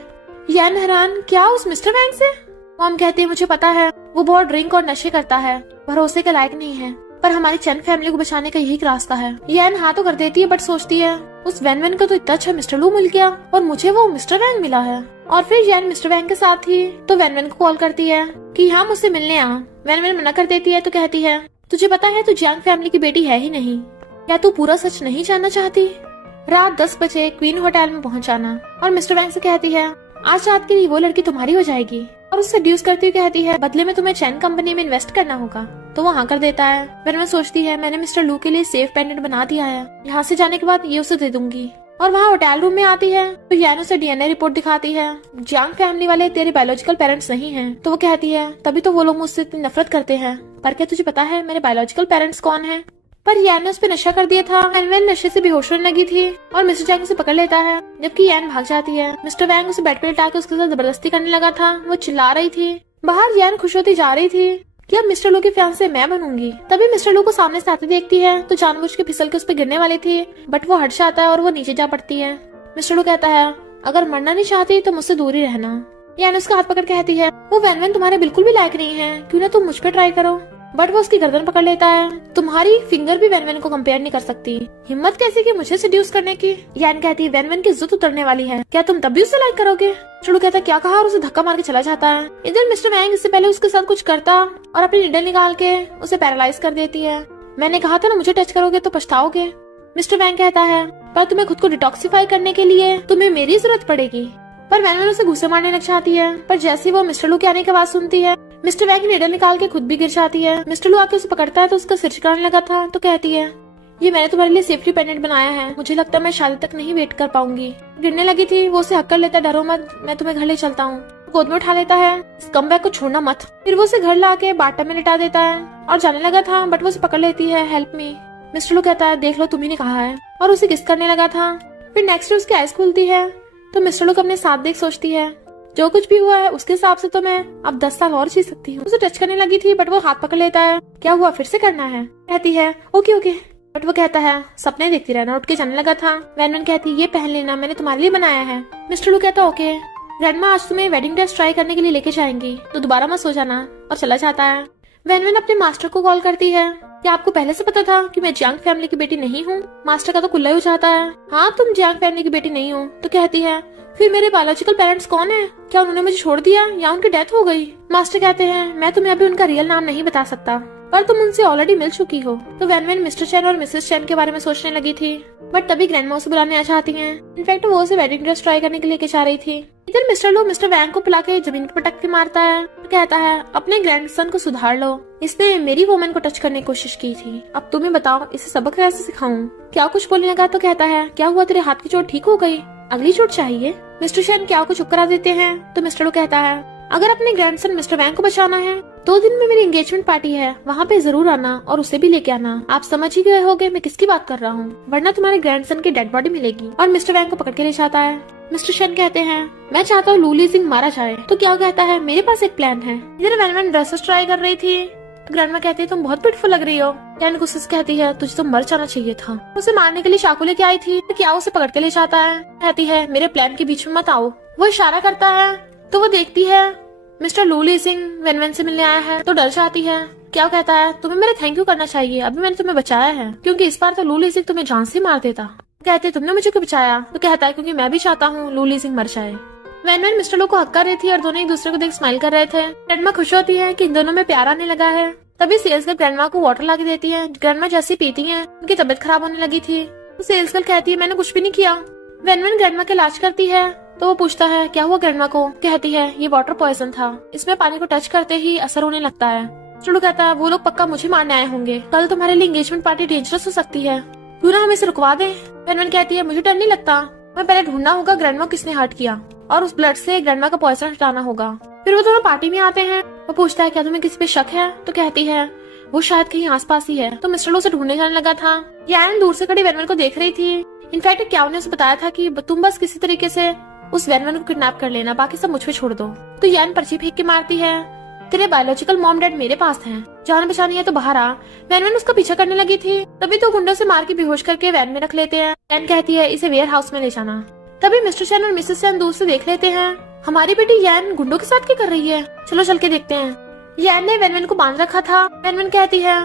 यान हैरान, क्या उस मिस्टर वैंग से? मॉम कहती है मुझे पता है वो बहुत ड्रिंक और नशे करता है, भरोसे के लायक नहीं है, पर हमारी चैन फैमिली को बचाने का यही रास्ता है। यान हाँ तो कर देती है, बट सोचती है उस वेनवेन को तो इतना अच्छा मिस्टर लू मिल गया और मुझे वो मिस्टर वैंग मिला है। और फिर यान मिस्टर वैंग के साथ थी, तो वेनवेन को कॉल करती है कि हाँ मुझसे मिलने आ। वेनवेन मना कर देती है, तो कहती है तुझे पता है तू जियांग फैमिली की बेटी है ही नहीं, क्या तू पूरा सच नहीं जानना चाहती? रात 10 बजे क्वीन होटल में पहुँच जाना। और मिस्टर वैंग से कहती है आज रात के लिए वो लड़की तुम्हारी हो जाएगी, और उससे ड्यूस करती हुई कहती है बदले में तुम्हें चैन कंपनी में इन्वेस्ट करना होगा। तो वो हाँ कर देता है। वेनवेन सोचती है मैंने मिस्टर लू के लिए सेफ पेंडेंट बना दिया है, यहाँ से जाने के बाद ये उसे दे दूंगी। और वहाँ होटल रूम में आती है, तो यान उसे डीएनए रिपोर्ट दिखाती है। जियांग फैमिली वाले तेरे बायोलॉजिकल पेरेंट्स नहीं हैं। तो वो कहती है तभी तो वो लोग मुझसे इतनी नफरत करते हैं, पर क्या तुझे पता है मेरे बायोलॉजिकल पेरेंट्स कौन है? पर यान ने उस पे नशा कर दिया था। वेनवेन नशे से बेहोश होने लगी थी और मिस्टर जैंग उसे पकड़ लेता है, जबकि यान भाग जाती है। मिस्टर वैंग उसे बेड पे लिटा के उसके साथ जबरदस्ती करने लगा था। वो चिल्ला रही थी। बाहर यान खुश होती जा रही थी कि अब मिस्टर लू की फियांसे मैं बनूंगी। तभी मिस्टर लू को सामने से आते देखती है, तो जानबूझ के फिसल के उस पे गिरने वाली थी, बट वो हट जाता है और वो नीचे जा पड़ती है। मिस्टर लू कहता है अगर मरना नहीं चाहती तो मुझसे दूर ही रहना। यान उसका हाथ पकड़ कहती है वो वेनवेन तुम्हारे बिल्कुल भी लायक नहीं है, क्यों ना तुम मुझ पे ट्राई करो। बट वो उसकी गर्दन पकड़ लेता है। तुम्हारी फिंगर भी वैन वैन को कंपेयर नहीं कर सकती। हिम्मत कैसी की मुझे सेड्यूस करने की। यान कहती है वैन वैन की जुत उतरने वाली है, क्या तुम तब भी उसे लाइक करोगे। चुड़ू कहता है क्या कहा और उसे धक्का मार के चला जाता है। इधर मिस्टर वैंग इससे पहले उसके साथ कुछ करता और अपनी निडल निकाल के उसे पैरालाइज कर देती है। मैंने कहा था ना मुझे टच करोगे तो पछताओगे। मिस्टर वैंग कहता है पर तुम्हें खुद को डिटॉक्सिफाई करने के लिए तुम्हें मेरी जरूरत पड़ेगी। पर वैन वैन उसे घुसे मारने लग जाती है, पर जैसे वो मिस्टर लू के आने की आवाज सुनती है मिस्टर वैंग निडल निकाल के खुद भी गिर जाती है। मिस्टर लू आके उसे पकड़ता है तो उसका सिर चकराने लगा था तो कहती है ये मैंने तुम्हारे लिए सेफ्टी पेंडेंट बनाया है, मुझे लगता है मैं शादी तक नहीं वेट कर पाऊंगी। गिरने लगी थी वो उसे हक कर लेता है, डरो मत मैं तुम्हें घर ले चलता हूँ। गोद में उठा लेता है, इस कमबैक को छोड़ना मत। फिर वो उसे घर ला के बाटम में लिटा देता है और जाने लगा था, बट वो उसे पकड़ लेती है, हेल्प मी। मिस्टर लू कहता है देख लो तुम्ही ने कहा है, और उसे किस करने लगा था। फिर नेक्स्ट डे उसकी आइज खुलती है तो मिस्टर लू अपने साथ देख सोचती है जो कुछ भी हुआ है उसके हिसाब से तो मैं अब 10 साल और जी सकती हूँ। उसे टच करने लगी थी बट वो हाथ पकड़ लेता है, क्या हुआ फिर से करना है। कहती है ओके ओके, बट वो कहता है सपने देखती रहना। उठ के जाने लगा था। वैन वैन कहती ये पहन लेना मैंने तुम्हारे लिए बनाया है। मिस्टर लू कहता ओके। ग्रैंडमा आज तुम्हें वेडिंग ड्रेस ट्राई करने के लिए लेके जाएंगी तो दोबारा मत सो जाना, और चला जाता है। वैन वैन अपने मास्टर को कॉल करती है क्या आपको पहले से पता था कि मैं जैंग फैमिली की बेटी नहीं हूँ। मास्टर का तो कुल्ला ही हो जाता है, हाँ तुम जैंग फैमिली की बेटी नहीं हो। तो कहती है फिर मेरे बायोलॉजिकल पेरेंट्स कौन है, क्या उन्होंने मुझे छोड़ दिया या उनकी डेथ हो गई। मास्टर कहते हैं मैं तुम्हें अभी उनका रियल नाम नहीं बता सकता, पर तुम उनसे ऑलरेडी मिल चुकी हो। तो वैन वैन मिस्टर चैन और मिसेस चैन के बारे में सोचने लगी थी, बट तभी ग्रैंडमा उसे बुलाने आ जाती हैं। इनफैक्ट वो उसे वेडिंग ड्रेस ट्राई करने के लिए जा रही थी। इधर मिस्टर लू मिस्टर वैंग को पिला के जमीन पर पटक के मारता है, तो कहता है अपने ग्रैंडसन को सुधार लो, इसने मेरी वुमन को टच करने की कोशिश की थी, अब तुम ही बताओ इसे सबक कैसे सिखाऊं। क्या कुछ बोलने लगा तो कहता है क्या हुआ तेरे हाथ की चोट ठीक हो गई, अगली चोट चाहिए। मिस्टर चैन क्या को चुप करा देते हैं तो मिस्टर लू कहता है अगर अपने ग्रैंडसन मिस्टर वैंग को बचाना है 2 दिन में मेरी एंगेजमेंट पार्टी है, वहाँ पे जरूर आना और उसे भी लेके आना। आप समझ ही गए होगे मैं किसकी बात कर रहा हूँ, वरना तुम्हारे ग्रैंडसन की डेड बॉडी मिलेगी। और मिस्टर वैंग को पकड़ के ले जाता है। मिस्टर शन कहते हैं मैं चाहता हूँ लू लीजिंग मारा जाए। तो क्या कहता है मेरे पास एक प्लान है। इधर वैन वैन ड्रेसेस ट्राई कर रही थी तो ग्रैंडमा कहती है तुम बहुत ब्यूटीफुल लग रही हो। वैन गुस्से से कहती है तुझे तो मर जाना चाहिए था। उसे मारने के लिए चाकू लेके आई थी तो क्या उसे पकड़ के ले जाता है। कहती है मेरे प्लान के बीच में मत आओ। वो इशारा करता है तो वो देखती है मिस्टर लू लीजिंग वैन वैन से मिलने आया है तो डर जाती है। क्या कहता है तुम्हें मेरे थैंक यू करना चाहिए, अभी मैंने तुम्हें बचाया है, क्योंकि इस बार तो लू लीजिंग तुम्हें जान से मार देता। कहते तुमने मुझे क्यों बचाया। तो कहता है क्योंकि मैं भी चाहता हूँ लू लीजिंग मर जाए। वैन वैन मिस्टर लू को हक कर रही थी और दोनों एक दूसरे को देख स्माइल कर रहे थे। ग्रैंडमा खुश होती है कि इन दोनों में प्यार आने लगा है। तभी सेल्स गर्ल ग्रैंडमा को वाटर ला के देती है। ग्रैंडमा जैसे पीती है उनकी तबीयत खराब होने लगी थी। तो सेल्स गर्ल कहती है मैंने कुछ भी नहीं किया। वैन वैन ग्रैंडमा का इलाज करती है तो वो पूछता है क्या हुआ ग्रैंडमा को। कहती है ये वाटर पॉइजन था, इसमें पानी को टच करते ही असर होने लगता है। चुड़ू कहता है वो लोग पक्का मुझे मारने आए होंगे, कल तुम्हारे लिए एंगेजमेंट पार्टी डेंजरस हो सकती है, क्यों ना हम इसे रुकवा दें। वैन वैन कहती है मुझे डर नहीं लगता, मैं पहले ढूंढना होगा ग्रैंडमा किसने हर्ट किया और उस ब्लड से ग्रैंडमा का पॉइजन हटाना होगा। फिर वो दोनों पार्टी में आते हैं। वो पूछता है क्या तुम्हें किसी पे शक है। तो कहती है वो शायद कहीं आसपास ही है। तो मिस्टर लू उसे ढूंढने जाने लगा था। यान दूर से खड़ी वैन वैन को देख रही थी। इनफैक्ट क्या उन्हें उसे बताया था कि तुम बस किसी तरीके से उस वैन वैन को किडनैप कर लेना, बाकी सब मुझ पे छोड़ दो। तो यान पर्ची फेंक के मारती है तेरे बायोलॉजिकल मॉम डैड मेरे पास हैं, जान बचानी है तो बाहर आ। वैन वैन उसका पीछा करने लगी थी, तभी तो गुंडों से मार के बेहोश करके वैन में रख लेते हैं। वैन कहती है इसे वेयर हाउस में ले जाना। तभी मिस्टर चैन और मिसेस चैन दूर से देख लेते हैं। हमारी बेटी यैन गुंडों के साथ क्या कर रही है, चलो चल के देखते हैं। यैन ने वैन वैन को बांध रखा था। वैन वैन कहती है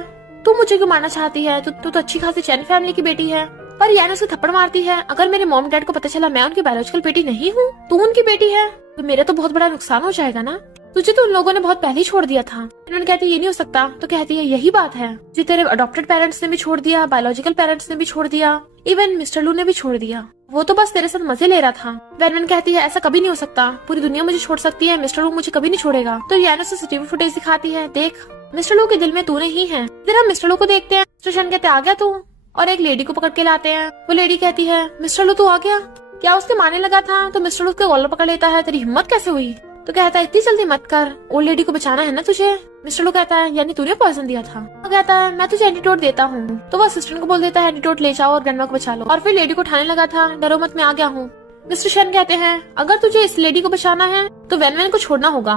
तू मुझे क्यों मारना चाहती है, तू तो अच्छी खासी चैन फैमिली की बेटी है। पर यैन उसे थप्पड़ मारती है अगर मेरे मॉम डैड को पता चला मैं उनकी बायोलॉजिकल बेटी नहीं हूँ, तू उनकी बेटी है, तो मेरा तो बहुत बड़ा नुकसान हो जाएगा ना, तुझे तो उन लोगों ने बहुत पहले ही छोड़ दिया था। उन्होंने कहती है ये नहीं हो सकता। तो कहती है यही बात है जी, तेरे अडॉप्टेड पेरेंट्स ने भी छोड़ दिया, बायोलॉजिकल पेरेंट्स ने भी छोड़ दिया, इवन मिस्टर लू ने भी छोड़ दिया, वो तो बस तेरे साथ मजे ले रहा था। वैन वैन कहती है ऐसा कभी नहीं हो सकता, पूरी दुनिया मुझे छोड़ सकती है, मिस्टर लू मुझे कभी नहीं छोड़ेगा। तो यान उसे सीसीटीवी फुटेज दिखाती है, देख मिस्टर लू के दिल में तू नहीं है। फिर हम मिस्टर लू को देखते हैं। मिस्टर शन कहते आ गया तू, और एक लेडी को पकड़ के लाते हैं। वो लेडी कहती है मिस्टर लू तू आ गया, क्या उसके मारने लगा था। तो मिस्टर लू उसके कॉलर पकड़ लेता है, तेरी हिम्मत कैसे हुई। तो कहता है इतनी जल्दी मत कर, ओल्ड लेडी को बचाना है ना तुझे। मिस्टर लू कहता है यानी तूने पॉइजन दिया था। वो कहता है मैं तुझे एंटीडोट देता हूँ। तो वो असिस्टेंट को बोल देता है एंटीडोट ले जाओ और ग्रैंडमा को बचा लो। और फिर लेडी को उठाने लगा था, डरो मत मैं आ गया हूँ। मिस्टर शन कहते हैं अगर तुझे इस लेडी को बचाना है तो वैन वैन को छोड़ना होगा,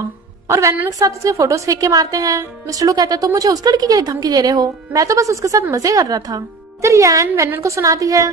और वैन वैन के साथ उसके फोटोज फेंक के मारते हैं। मिस्टर लू कहता है तुम मुझे उस लड़की के लिए धमकी दे रहे हो, मैं तो बस उसके साथ मजे कर रहा था। फिर यान वैन वैन को सुनाती है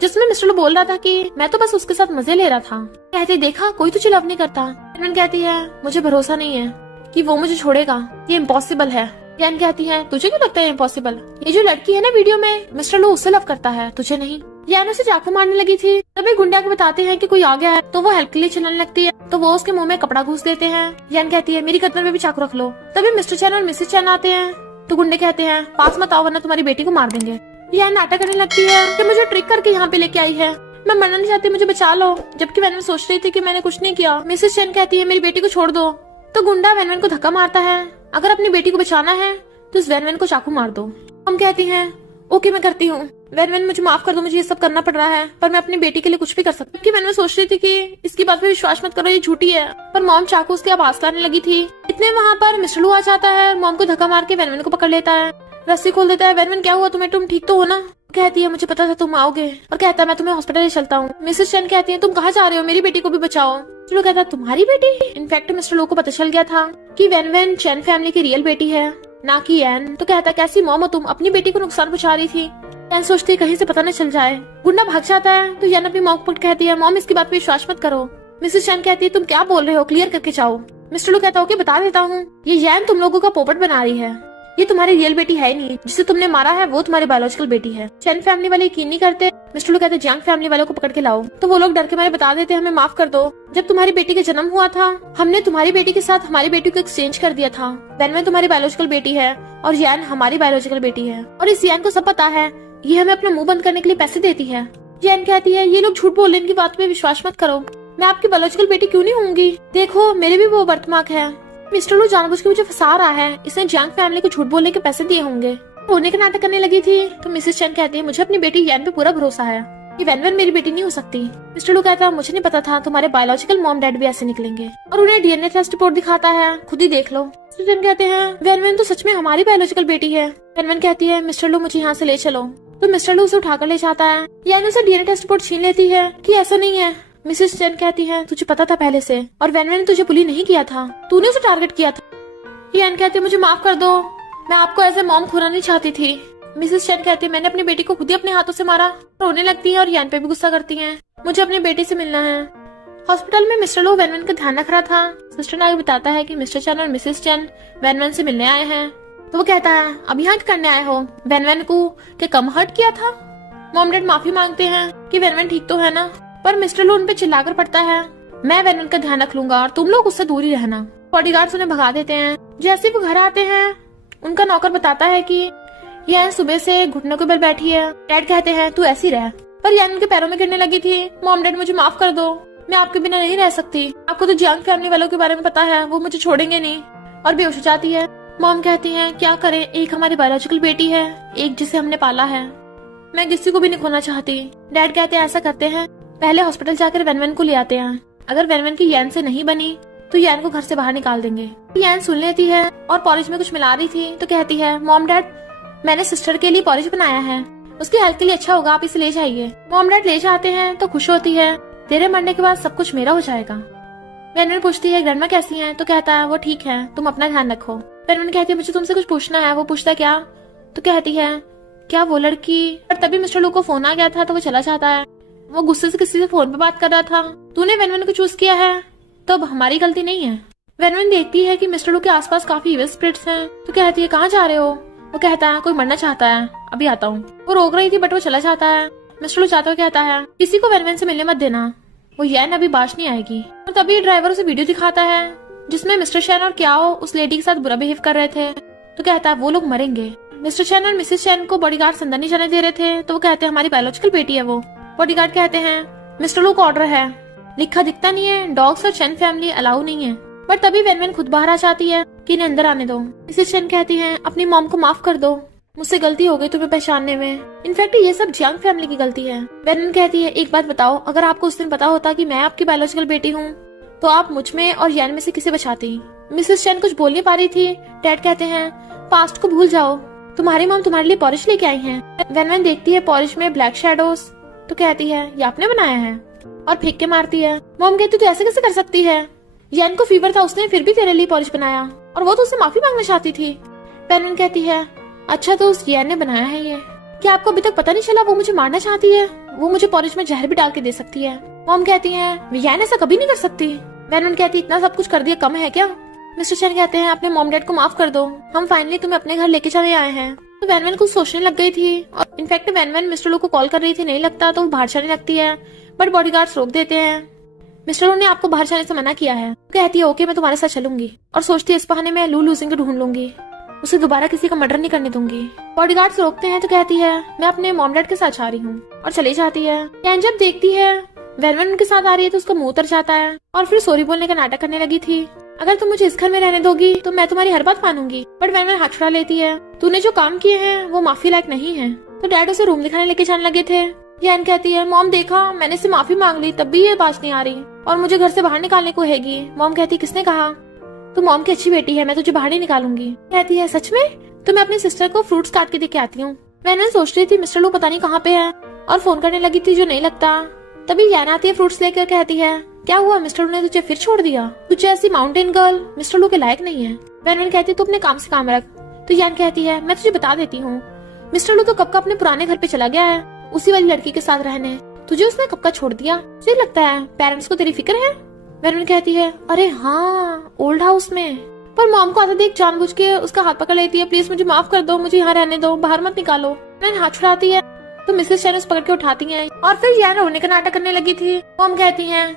जिसमें मिस्टर लू बोल रहा था कि मैं तो बस उसके साथ मजे ले रहा था। कहती देखा कोई तुझे लव नहीं करता। वैन वैन कहती है मुझे भरोसा नहीं है कि वो मुझे छोड़ेगा, ये इम्पॉसिबल है। यान कहती है तुझे क्यों लगता है इम्पॉसिबल? ये जो लड़की है ना वीडियो में, मिस्टर लू उससे लव करता है, तुझे नहीं। यान उसे चाकू मारने लगी थी, तभी गुंडे आके बताते हैं कि कोई आ गया है, तो वो हेल्प के लिए चिल्लाने लगती है, तो वो उसके मुंह में कपड़ा घुस देते हैं। यान कहती है मेरी गर्दन में भी चाकू रख लो। तभी मिस्टर चैन और मिसेस चैन आते हैं, तो गुंडे कहते हैं पास मत आओ वरना तुम्हारी बेटी को मार देंगे। यान नाटक करने लगती है कि मुझे ट्रिक करके यहाँ पे लेके आई है, मैं मरना नहीं चाहती, मुझे बचा लो। जबकि वैनवन सोच रही थी कि मैंने कुछ नहीं किया। मिसेस चैन कहती है मेरी बेटी को छोड़ दो, तो गुंडा वैनवन को धक्का मारता है, अगर अपनी बेटी को बचाना है तो इस वैनवन को चाकू मार दो। हम कहती हैं ओके मैं करती हूँ, वैनवन मुझे माफ कर दो, मुझे ये सब करना पड़ रहा है, पर मैं अपनी बेटी के लिए कुछ भी कर सकती हूँ। क्योंकि वैनवन सोच रही थी कि इसकी बात पे विश्वास मत करो, ये झूठी है, पर मॉम चाकू उसके आवाज लाने लगी थी। इतने वहाँ पर मिस्टर लू आ जाता है, मॉम को धक्का मार के वैनवन को पकड़ लेता है, रस्सी खोल देता है। वैनवन क्या हुआ तुम्हें, तुम ठीक तो हो ना? कहती है मुझे पता था तुम आओगे, और कहता है मैं तुम्हें हॉस्पिटल ले चलता हूँ। मिसेस चैन कहती है तुम कहाँ जा रहे हो, मेरी बेटी को भी बचाओ। चलो कहता है तुम्हारी बेटी? इनफैक्ट मिस्टर लू को पता चल गया था कि वैनवन चैन फैमिली की रियल बेटी है, ना कि एन। तो कहता है कैसी मॉम हो तुम, अपनी बेटी को नुकसान पहुंचा रही थी। एन सोचती है कहीं से पता न चल जाए। गुंडा भाग जाता है, तो एन अपनी मॉम को कहती है मॉम इसकी बात पे विश्वास मत करो। मिसेस चैन कहती है तुम क्या बोल रहे हो, क्लियर करके जाओ। मिस्टर लू कहता है ओके बता देता हूँ, ये एन तुम लोगों का पोपट बना रही है, ये तुम्हारी रियल बेटी है नहीं, जिसे तुमने मारा है वो तुम्हारी बायोलॉजिकल बेटी है। चैन फैमिली वाले यकीन नहीं करते। मिस्टर लू कहते हैं जियांग फैमिली वालों को पकड़ के लाओ, तो वो लोग डर के मारे बता देते हैं हमें माफ कर दो, जब तुम्हारी बेटी का जन्म हुआ था हमने तुम्हारी बेटी के साथ हमारी बेटी को एक्सचेंज कर दिया था। वैनवन तुम्हारी बायोलॉजिकल बेटी है और यान हमारी बायोलॉजिकल बेटी है, और इस यान को सब पता है, ये हमें अपना मुंह बंद करने के लिए पैसे देती है। यान कहती है ये लोग झूठ बोल रहे हैं, इनकी बात पे विश्वास मत करो, मैं आपकी बायोलॉजिकल बेटी क्यों नहीं होंगी, देखो मेरे भी वो बर्थमार्क है। मिस्टर लू जानबूझ के मुझे फंसा रहा है, इसने जियांग फैमिली को झूठ बोलने के पैसे दिए होंगे। होने का नाटक करने लगी थी, तो मिसेस चैन कहती है मुझे अपनी बेटी यान पे पूरा भरोसा है, ये वैनवन मेरी बेटी नहीं हो सकती। मिस्टर लू कहता है मुझे नहीं पता था तुम्हारे बायोलॉजिकल मॉम डैड भी ऐसे निकलेंगे, और उन्हें डीएनए टेस्ट रिपोर्ट दिखाता है, खुद ही देख लो। मिस्टर चैन कहते हैं वैनवन तो सच में हमारी बायोलॉजिकल बेटी है। वैनवन कहती है मिस्टर लू मुझे यहाँ से ले चलो, तो मिस्टर लू उसे उठाकर ले जाता है। यान उसे डीएनए टेस्ट रिपोर्ट छीन लेती है कि ऐसा नहीं है। मिसेस चैन कहती है तुझे पता था पहले से, और वैनवन ने तुझे बुली नहीं किया था, तूने उसे टारगेट किया था। यान कहती है मुझे माफ कर दो, मैं आपको ऐसे मॉम खोना नहीं चाहती थी। मिसेस चैन कहती है मैंने अपनी बेटी को खुद ही अपने हाथों से मारा। रोने लगती है और यान पे भी गुस्सा करती हैं, मुझे अपनी बेटी से मिलना है। हॉस्पिटल में मिस्टर लू वैनवन का ध्यान रख रहा था। सिस्टर ने आगे बताता है कि मिस्टर चैन और मिसेस चैन वैनवन से मिलने आए हैं, तो वो कहता है अब यहाँ करने आए हो, वैनवन को क्या कम हर्ट किया था? मॉम डैड माफी मांगते हैं कि वैनवन ठीक तो है ना, पर मिस्टर लू उन पे चिल्लाकर पड़ता है मैं वैनवन का ध्यान रख लूंगा और तुम लोग उससे दूर ही रहना। बॉडीगार्ड्स उन्हें भगा देते हैं। जैसे वो घर आते हैं, उनका नौकर बताता है कि यान सुबह से घुटनों के बल बैठी है। डैड कहते हैं तू ऐसी रह, पर यान उनके पैरों में गिरने लगी थी। मॉम डैड मुझे माफ कर दो, मैं आपके बिना नहीं रह सकती, आपको तो जियांग फैमिली वालों के बारे में पता है, वो मुझे छोड़ेंगे नहीं, और बेहोश हो जाती है। मॉम कहती है क्या करें, एक हमारी बायोलॉजिकल बेटी है, एक जिसे हमने पाला है, मैं किसी को भी नहीं खोना चाहती। डैड कहते हैं ऐसा करते हैं पहले हॉस्पिटल जाकर वैनवन को ले आते हैं, अगर वैनवन की यान से नहीं बनी तो यान को घर से बाहर निकाल देंगे। यान सुन लेती है और पॉरिज में कुछ मिला रही थी, तो कहती है मॉम डैड मैंने सिस्टर के लिए पॉरिज बनाया है, उसकी हेल्थ के लिए अच्छा होगा, आप इसे ले जाइए। मॉम डैड ले जाते हैं तो खुश होती है, तेरे मरने के बाद सब कुछ मेरा हो जाएगा। वैनवन पूछती है ग्रैंडमा कैसी हैं, तो कहता है वो ठीक है, तुम अपना ध्यान रखो। वैनवन कहती है मुझे तुमसे कुछ पूछना है। वो पूछता क्या, तो कहती है क्या वो लड़की, पर तभी मिस्टर लू को फोन आ गया था, तो वो चला जाता है। वो गुस्से से किसी से फोन पे बात कर रहा था। तूने वैनवन को चूज किया है तो अब हमारी गलती नहीं है। वैनवन देखती है कि मिस्टर लू के आसपास काफी इविल स्पिरिट्स हैं, तो कहती है कहाँ जा रहे हो? वो कहता है कोई मरना चाहता है, अभी आता हूँ। वो रोक रही थी बट वो चला जाता है। मिस्टर लू जाते हुए कहता है किसी को वैनवन से मिलने मत देना, वो यान अभी बाश नहीं आएगी। और तभी ड्राइवर उसे वीडियो दिखाता है जिसमें मिस्टर चैन और क्याओ उस लेडी के साथ बुरा बिहेव कर रहे थे, तो कहता है वो लोग मरेंगे। मिस्टर चैन और मिसेस चैन को बॉडीगार्ड अंदर नहीं जाने दे रहे थे, तो वो कहते हैं हमारी बायोलॉजिकल बेटी है वो। बॉडीगार्ड कहते हैं मिस्टर लू को ऑर्डर है, लिखा दिखता नहीं है, डॉग्स और चैन फैमिली अलाउ नहीं है। पर तभी वैनवन खुद बाहर आ जाती है कि इन्हें अंदर आने दो। मिसेस चैन कहती हैं अपनी मॉम को माफ कर दो, मुझसे गलती हो गई तुम्हें पहचानने में, इनफैक्ट ये सब जियांग फैमिली की गलती है। वैनवन कहती है एक बात बताओ, अगर आपको उस दिन पता होता कि मैं आपकी बायोलॉजिकल बेटी हूँ तो आप मुझ में और यान में से किसे बचाती? मिसेस चैन कुछ बोल नहीं पा रही थी। डैड कहते हैं पास्ट को भूल जाओ, तुम्हारी मॉम तुम्हारे लिए पॉरिश लेके आई हैं। वैनवन देखती है पॉरिश में ब्लैक शैडोज, तो कहती है ये आपने बनाया है, और फेंक के मारती है। मॉम कहती तू ऐसे कैसे कर सकती है, यान को फीवर था उसने फिर भी तेरे लिए पॉरिश बनाया, और वो तो उससे माफी मांगना चाहती थी। वैनवन कहती है अच्छा तो उस यान ने बनाया है ये, क्या आपको अभी तक पता नहीं चला वो मुझे मारना चाहती है, वो मुझे पॉरिश में जहर भी डाल के दे सकती है। मॉम कहती है यान ऐसा कभी नहीं कर सकती। वैनवन कहती इतना सब कुछ कर दिया कम है क्या? मिस्टर चैन कहते हैं अपने मॉम डैड को माफ कर दो, हम फाइनली तुम्हें अपने घर लेके चले आए हैं। तो वैन कुछ सोचने लग गई थी और इनफैक्ट वैन मिस्टर लू को कॉल कर रही थी, नहीं लगता तो वो बाहर जाने लगती है, बट बॉडीगार्ड्स रोक देते हैं। मिस्टर लू ने आपको बाहर जाने से मना किया है। तो कहती है ओके मैं तुम्हारे साथ चलूंगी, और सोचती है इस बहाने मैं लू लूजिंग को ढूंढ लूंगी, उसे दोबारा किसी का मर्डर नहीं करने दूंगी। बॉडीगार्ड्स रोकते हैं तो कहती है मैं अपने मॉम डैड के साथ जा रही हूँ, और चली जाती है। कैन जब देखती है वैन उनके साथ आ रही है तो उसका मुंह उतर जाता है और फिर सॉरी बोलने का नाटक करने लगी थी। अगर तुम मुझे इस घर में रहने दोगी तो मैं तुम्हारी हर बात मानूंगी, बट वैन हाथ छुड़ा लेती है। तूने जो काम किए हैं वो माफी लायक नहीं है। तो डैड उसे रूम दिखाने लेके जाने लगे थे। यान कहती है मॉम देखा मैंने इससे माफी मांग ली तब भी ये बाज नहीं आ रही और मुझे घर से बाहर निकालने को हैगी। मॉम कहती किसने कहा? तू मॉम की अच्छी बेटी है, मैं तुझे बाहर नहीं निकालूंगी। कहती है सच में? तो मैं अपनी सिस्टर को फ्रूट्स काट के दे के आती हूँ। मैंने सोच रही थी मिस्टर लू पता नहीं कहाँ पे है और फोन करने लगी थी जो नहीं लगता। तभी यान आती है फ्रूट्स लेकर, कहती है क्या हुआ मिस्टर लू ने तुझे फिर छोड़ दिया? तुझे ऐसी माउंटेन गर्ल मिस्टर लू के लायक नहीं है। वैन कहती तू अपने काम से काम रख। तो यान कहती है मैं तुझे बता देती हूँ, मिस्टर लू तो कब का अपने पुराने घर पे चला गया है उसी वाली लड़की के साथ रहने। तुझे उसने कब का छोड़ दिया? तुझे लगता है पेरेंट्स को तेरी फिक्र है? वैन कहती है अरे हाँ ओल्ड हाउस में। पर मॉम को आता देख जानबूझ के उसका हाथ पकड़ लेती है, प्लीज मुझे माफ कर दो, मुझे यहाँ रहने दो, बाहर मत निकालो। वैन हाथ छुड़ाती है तो मिसेस चैन उस पकड़ के उठाती हैं और फिर यान रोने का नाटक करने लगी थी। मॉम कहती हैं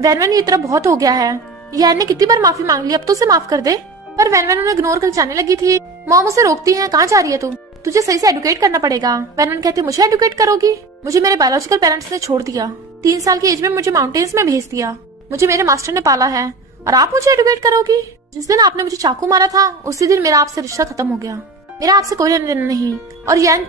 वैन ये तरह बहुत हो गया है, यान ने कितनी बार माफी मांग ली, अब तो उसे माफ कर दे। पर वैन उन्हें इग्नोर कर जाने लगी थी। मॉम उसे रोकती है कहाँ जा रही है तू, तुझे सही से एडुकेट करना पड़ेगा। वैन कहती है मुझे एडुकेट करोगी? मुझे मेरे बायोलॉजिकल पेरेंट्स ने छोड़ दिया, 3 साल की एज में मुझे माउंटेन्स में भेज दिया, मुझे मेरे मास्टर ने पाला है और आप मुझे एडुकेट करोगी? जिस दिन आपने मुझे चाकू मारा था उसी दिन मेरा आपसे रिश्ता खत्म हो गया, मेरा आपसे कोई लेना देना नहीं। और यान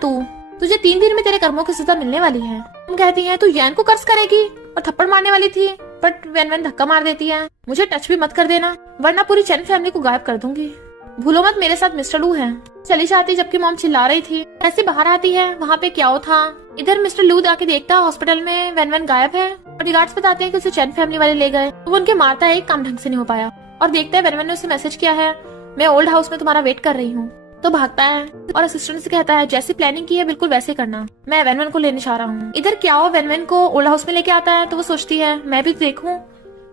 तुझे 3 दिन में तेरे कर्मों की सजा मिलने वाली है। तुम कहती हैं तू यान को कर्ज करेगी और थप्पड़ मारने वाली थी, बट वैन धक्का मार देती है, मुझे टच भी मत कर देना वरना पूरी चैन फैमिली को गायब कर दूंगी, भूलो मत मेरे साथ मिस्टर लू है। चली जाती जबकि मॉम चिल्ला रही थी। ऐसे बाहर आती है, वहाँ पे क्या था, इधर मिस्टर लू आके देखता है हॉस्पिटल में वैन गायब है और रिगार्ड्स बताते हैं कि उसे चैन फैमिली वाले ले गए। तो वो उनके मारता है, एक काम ढंग से नहीं हो पाया और देखता है वैन ने उसे मैसेज किया है मैं ओल्ड हाउस में तुम्हारा वेट कर रही हूँ। तो भागता है और असिस्टेंट से कहता है जैसी प्लानिंग की है बिल्कुल वैसे करना, मैं वैन को लेने जा रहा हूँ। इधर क्या हो वैन को ओल्ड हाउस में लेके आता है तो वो सोचती है मैं भी देखूं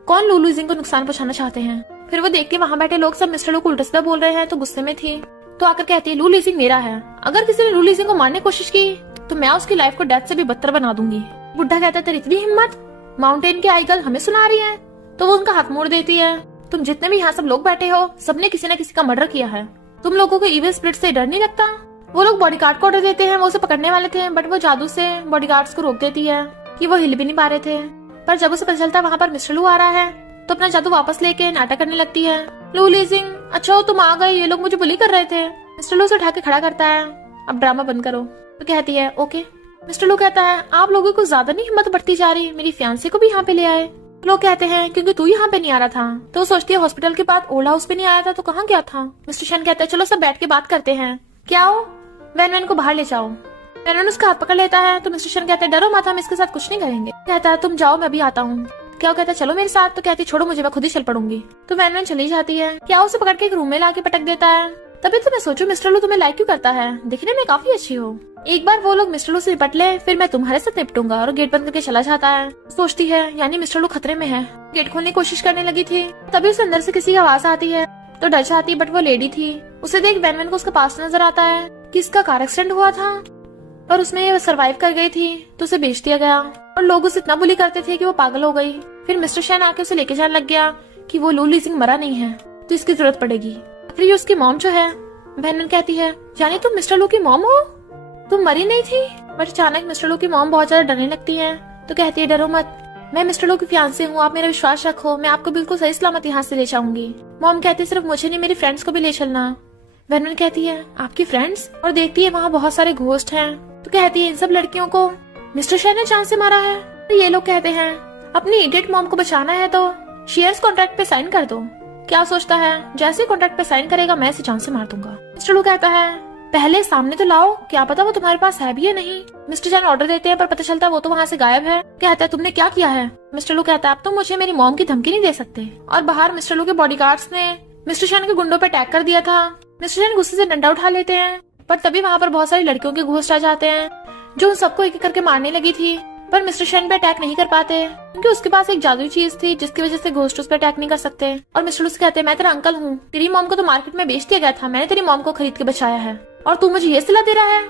कौन लू लूजिंग को नुकसान पहुंचाना चाहते हैं। फिर वो देख के वहाँ बैठे लोग सब मिस्टर लू को उल्टा सीधा बोल रहे हैं तो गुस्से में थी। तो आकर कहती है लू लीजिंग मेरा है, अगर किसी ने लू लीजिंग को मारने की कोशिश की तो मैं उसकी लाइफ को डेथ से भी बदतर बना दूंगी। बुढ़ा कहता है तेरी इतनी हिम्मत, माउंटेन की आई गर्ल हमें सुना रही है। तो वो उनका हाथ मोड़ देती है, तुम जितने भी यहाँ सब लोग बैठे हो सबने किसी न किसी का मर्डर किया है, तुम लोगों को इविल स्पिरिट से डर नहीं लगता? वो लोग बॉडीगार्ड को ऑर्डर देते हैं, वो उसे पकड़ने वाले थे बट वो जादू से बॉडीगार्ड्स को रोक देती है कि वो हिल भी नहीं पा रहे थे। पर जब उसे पता चलता है वहाँ पर मिस्टर लू आ रहा है तो अपना जादू वापस लेके नाटक करने लगती है। लू लीजिंग अच्छा हो तुम आ गए, ये लोग मुझे बुली कर रहे थे। मिस्टर लू उसे उठा के खड़ा करता है, अब ड्रामा बंद करो। तो कहती है ओके। मिस्टर लू कहता है आप लोगों को ज्यादा नहीं हिम्मत बढ़ती जा रही, मेरी फियांसे को भी यहाँ पे ले आए। लोग कहते हैं क्योंकि तू यहाँ पे नहीं आ रहा था। तो वो सोचती है हॉस्पिटल के बाद ओल्ड हाउस पे नहीं आया था तो कहाँ गया था। मिस्टर शन कहता है चलो सब बैठ के बात करते हैं, क्या हो वैन को बाहर ले जाओ। वैन उसका हाथ पकड़ लेता है तो मिस्टर शन कहता है डरो मत, हम इसके साथ कुछ नहीं करेंगे। कहता है तुम जाओ मैं भी आता हूँ। क्या कहता है चलो मेरे साथ। तो कहती छोड़ो मुझे, मैं खुद ही चल पड़ूंगी। तो वैन चली जाती है। क्या उसे पकड़ के एक रूम में लाके पटक देता है। तभी तो मैं सोचू मिस्टर लू तुम्हें लाइक क्यों करता है, दिखने में काफी अच्छी हो, एक बार वो लोग मिस्टर लू से निपट ले फिर मैं तुम्हारे साथ निपटूंगा। और गेट बंद करके चला जाता है। सोचती है यानी मिस्टर लू खतरे में है। गेट खोलने की कोशिश करने लगी थी तभी उसे अंदर से किसी की आवाज आती है तो डर जाती है, बट वो लेडी थी। उसे देख वैन को उसका पास नजर आता है कि इसका कार एक्सीडेंट हुआ था पर उसमें वो सरवाइव कर गई थी तो उसे बेच दिया गया और लोग उसे इतना बुली करते थे कि वो पागल हो गई। फिर मिस्टर शैन आके उसे लेके जाने लग गया कि वो लू लीजिंग मरा नहीं है तो इसकी जरूरत पड़ेगी। फिर उसकी मॉम जो है बहन कहती है यानी तुम मिस्टर लू की मॉम हो, तुम मरी नहीं थी। बट अचानक मिस्टर लू की मॉम बहुत ज्यादा डरने लगती है तो कहती है डरो मत, मैं मिस्टर लू की फियांसे हूँ, आप मेरा विश्वास रखो, मैं आपको बिल्कुल सही सलामत यहाँ से ले जाऊंगी। मॉम कहती है सिर्फ मुझे नहीं मेरी फ्रेंड्स को भी ले चलना। बहन कहती है आपकी फ्रेंड्स, और देखती है वहाँ बहुत सारे घोस्ट हैं। तो कहती है इन सब लड़कियों को मिस्टर शैन ने जान से मारा है। तो ये लोग कहते हैं अपनी इडियट मॉम को बचाना है तो शेयर्स कॉन्ट्रैक्ट पे साइन कर दो। क्या सोचता है जैसे कॉन्ट्रैक्ट पे साइन करेगा मैं इसे जान से मार दूंगा। मिस्टर लू कहता है पहले सामने तो लाओ, क्या पता वो तुम्हारे पास है भी या नहीं। मिस्टर शैन ऑर्डर देते हैं पर पता चलता है वो तो वहाँ से गायब है। कहता है तुमने क्या किया है। मिस्टर लू कहता है अब तुम मुझे मेरी मॉम की धमकी नहीं दे सकते। और बाहर मिस्टर लू के बॉडीगार्ड्स ने मिस्टर शैन के गुंडों पे अटैक कर दिया था। मिस्टर शैन गुस्से से डंडा उठा लेते हैं पर तभी वहाँ पर बहुत सारी लड़कियों के घोस्ट आ जाते हैं जो उन सबको एक एक करके मारने लगी थी। पर मिस्टर शन पे अटैक नहीं कर पाते क्योंकि उसके पास एक जादुई चीज थी जिसकी वजह से घोस्ट उस पर अटैक नहीं कर सकते। और मिस्टर लू से कहते हैं मैं तेरा अंकल हूँ, तेरी मॉम को तो मार्केट में बेच दिया गया था, मैंने तेरी मॉम को खरीद के बचाया है और तू मुझे ये सिला दे रहा है।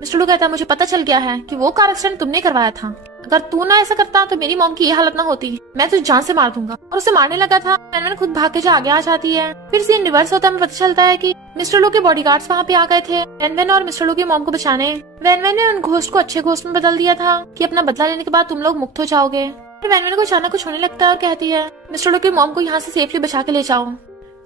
मिस्टर लू कहता है मुझे पता चल गया है कि वो कार एक्सीडेंट तुमने करवाया था, अगर तू ना ऐसा करता तो मेरी मॉम की ये हालत ना होती, मैं तुझे जान से मार दूंगा। और उसे मारने लगा था। वैन खुद भाग के जो आगे आ जाती है। फिर सीन रिवर्स होता है, हमें पता चलता है कि मिस्टर लू के बॉडीगार्ड्स वहाँ पे आ गए थे वैन और मिस्टर लू की मॉम को बचाने। वैन ने उन घोस्ट को अच्छे घोस्ट में बदल दिया था कि अपना बदला लेने के बाद तुम लोग मुक्त हो जाओगे। फिर वैन को अचानक कुछ होने लगता है और कहती है मिस्टर लू की मॉम को यहाँ से सेफली बचा के ले जाओ।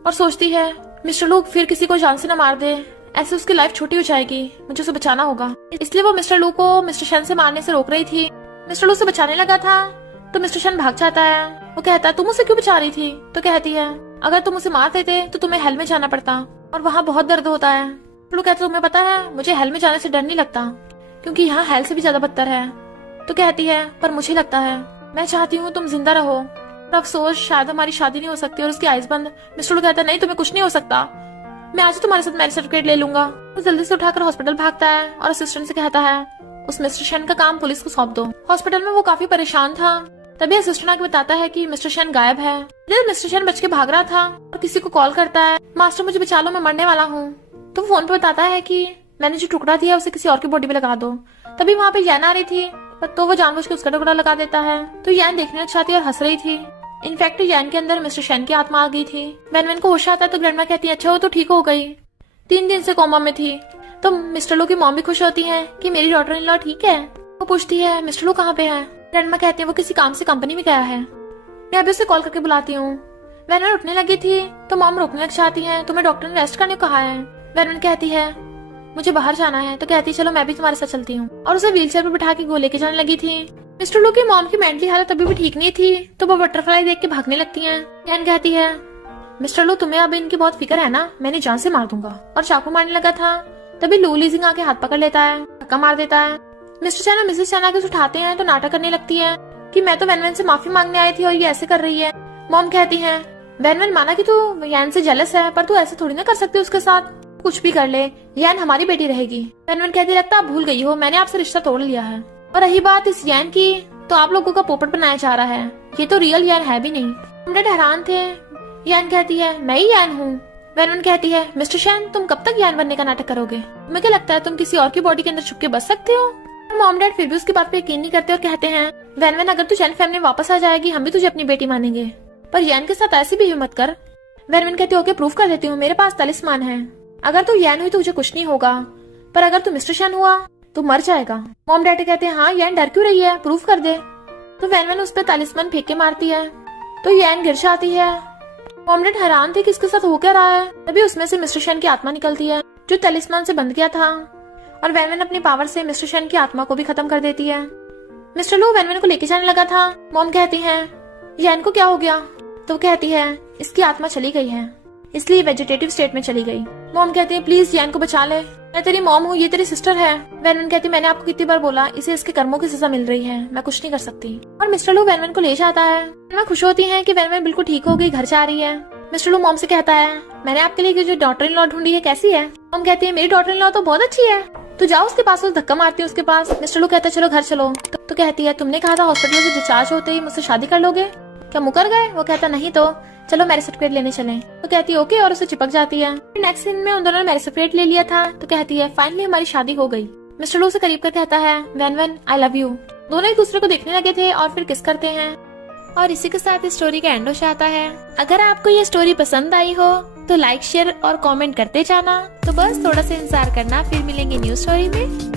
और सोचती है मिस्टर लू फिर किसी को जान से न मार दे, ऐसे उसकी लाइफ छोटी हो जाएगी, मुझे उसे बचाना होगा। इसलिए वो मिस्टर लू को मिस्टर शन से मारने से रोक रही थी। मिस्टर लू से बचाने लगा था तो मिस्टर शन भाग जाता है। वो कहता है तुम उसे क्यों बचा रही थी? तो कहती है अगर तुम उसे मार देते तो तुम्हें हेल में जाना पड़ता और वहाँ बहुत दर्द होता है। लू कहता तुम्हें पता है मुझे हेल में जाने से डर नहीं लगता क्योंकि यहाँ हेल से भी ज्यादा बदतर है। तो कहती है पर मुझे लगता है, मैं चाहती हूँ तुम जिंदा रहो, पर अफसोस शायद हमारी शादी नहीं हो सकती। और उसकी आइज बंद। मिस्टर लू कहता है नहीं तुम्हें कुछ नहीं हो सकता, मैं आज तुम्हारे साथ मैरिज सर्टिफिकेट ले लूंगा। वो जल्दी से उठाकर हॉस्पिटल भागता है और असिस्टेंट से कहता है उस मिस्टर शन का काम पुलिस को सौंप दो। हॉस्पिटल में वो काफी परेशान था। तभी असिस्टेंट आके बताता है कि मिस्टर शन गायब है। जब मिस्टर शन बच के भाग रहा था और किसी को कॉल करता है मास्टर मुझे बचा लो, मैं मरने वाला हूँ। तो फोन पे बताता है कि मैंने जो टुकड़ा दिया उसे किसी और की बॉडी पे लगा दो। तभी वहाँ पे यैन आ रही थी तो वो जानबूझ के उसका टुकड़ा लगा देता है। तो यैन देखने लग जाती है और हंस रही थी। इनफैक्ट यैन के अंदर मिस्टर शन की आत्मा आ गई थी। वैन को होश आता है तो ग्रैंडमा कहती है अच्छा वो तो ठीक हो गई, 3 दिन से कोमा में थी। तो मिस्टर लू की मॉम भी खुश होती है कि मेरी डॉटर इन लॉ ठीक है। वो पूछती है मिस्टर लू कहाँ पे है? ग्रैंडमा कहती है वो किसी काम से कंपनी में गया है, मैं अभी उसे कॉल करके बुलाती हूँ। वैन उठने लगी थी तो मॉम रोकने लग जाती है, तुम्हें डॉक्टर ने रेस्ट करने को कहा है। वैन कहती है मुझे बाहर जाना है। तो कहती है चलो मैं भी तुम्हारे साथ चलती हूँ और उसे व्हीलचेयर पर बिठा के गो लेके जाने लगी थी। मिस्टर लू की मॉम की मेंटली हालत अभी भी ठीक नहीं थी तो वो बटरफ्लाई देख के भागने लगती है। वैन कहती है मिस्टर लू तुम्हें अब इनकी बहुत फिक्र है ना, मैंने जान से मार दूंगा। और चाकू मारने लगा था तभी लू लीजिंग आके हाथ पकड़ लेता है, धक्का मार देता है। मिस्टर चैन और मिसेस चैन आके उसे उठाते हैं तो नाटक करने लगती है कि मैं तो वैन से माफी मांगने आई थी और ये ऐसे कर रही है। मॉम कहती है वैन माना कि तू यान से जेलस है पर तू ऐसे थोड़ी ना कर सकती उसके साथ, कुछ भी कर ले यान हमारी बेटी रहेगी। वैन कहती लगता आप भूल गई हो मैंने आपसे रिश्ता तोड़ लिया है। और रही बात इस यैन की तो आप लोगों का पोपट बनाया जा रहा है, ये तो रियल यैन है भी नहीं। हम हैरान थे। यैन कहती है मैं ही यैन हूँ। वैन कहती है मिस्टर शैन तुम कब तक यैन बनने का नाटक करोगे? तुम्हें क्या लगता है तुम किसी और की बॉडी के अंदर छुप के बच सकते हो? मॉम डैड फिर भी उसकी बात पे यकीन नहीं करते और कहते हैं वैन अगर तू यैन फैमिली वापस आ जाएगी हम भी तुझे अपनी बेटी मानेंगे, पर यैन के साथ ऐसी भी हिम्मत कर। वैन कहती ओके प्रूफ कर देती हूँ, मेरे पास तलिस्मान है, अगर तू यैन हुई तो तुझे कुछ नहीं होगा, पर अगर तू मिस्टर शैन हुआ तो मर जाएगा। मॉम डैडी कहते हैं हाँ यैन डर क्यों रही है, प्रूफ कर दे। तो वैन उस पर तालिस्मान फेंक के मारती है तो यैन गिर जाती है। मॉम डैड हैरान थे कि इसके साथ हो क्या रहा है। तभी उसमें से मिस्टर शैन की आत्मा निकलती है जो तालिस्मान से बंध गया था और वैन अपनी पावर से मिस्टर शैन की आत्मा को भी खत्म कर देती है। मिस्टर लू वैन को लेके जाने लगा था। मॉम कहती है यैन को क्या हो गया? तो कहती है इसकी आत्मा चली गई है इसलिए वेजिटेटिव स्टेट में चली गई। मॉम कहती है प्लीज यैन को बचा ले, मैं तेरी मॉम हूँ, ये तेरी सिस्टर है। वैन कहती मैंने आपको कितनी बार बोला इसे इसके कर्मों की सजा मिल रही है, मैं कुछ नहीं कर सकती। और मिस्टर लू वैन को ले जाता है। वैन खुश होती है कि वैन बिल्कुल ठीक हो गई, घर जा रही है। मिस्टर लू मॉम से कहता है मैंने आपके लिए जो डॉटर इन लॉ ढूंढी है कैसी है? मॉम कहती है मेरी डॉटर इन लॉ तो बहुत अच्छी है, तो जाओ उसके पास, धक्का मारती है उसके पास। मिस्टर लू कहता है चलो घर चलो। तो कहती है तुमने कहा था हॉस्पिटल से डिस्चार्ज होते ही मुझसे शादी कर लोगे, क्या मुकर गए? वो कहता नहीं तो चलो मैरिज सर्टिफिकेट लेने चलें। तो कहती है ओके और उसे चिपक जाती है। नेक्स्ट सीन में उन दोनों ने मैरिज सर्टिफिकेट ले लिया था। तो कहती है फाइनली हमारी शादी हो गई। मिस्टर लू से करीब कर कहता है वैन आई लव यू। दोनों एक दूसरे को देखने लगे थे और फिर किस करते हैं। और इसी के साथ इस स्टोरी का एंड हो जाता है। अगर आपको ये स्टोरी पसंद आई हो तो लाइक शेयर और कमेंट करते जाना। तो बस थोड़ा सा इंतजार करना, फिर मिलेंगे न्यू स्टोरी में।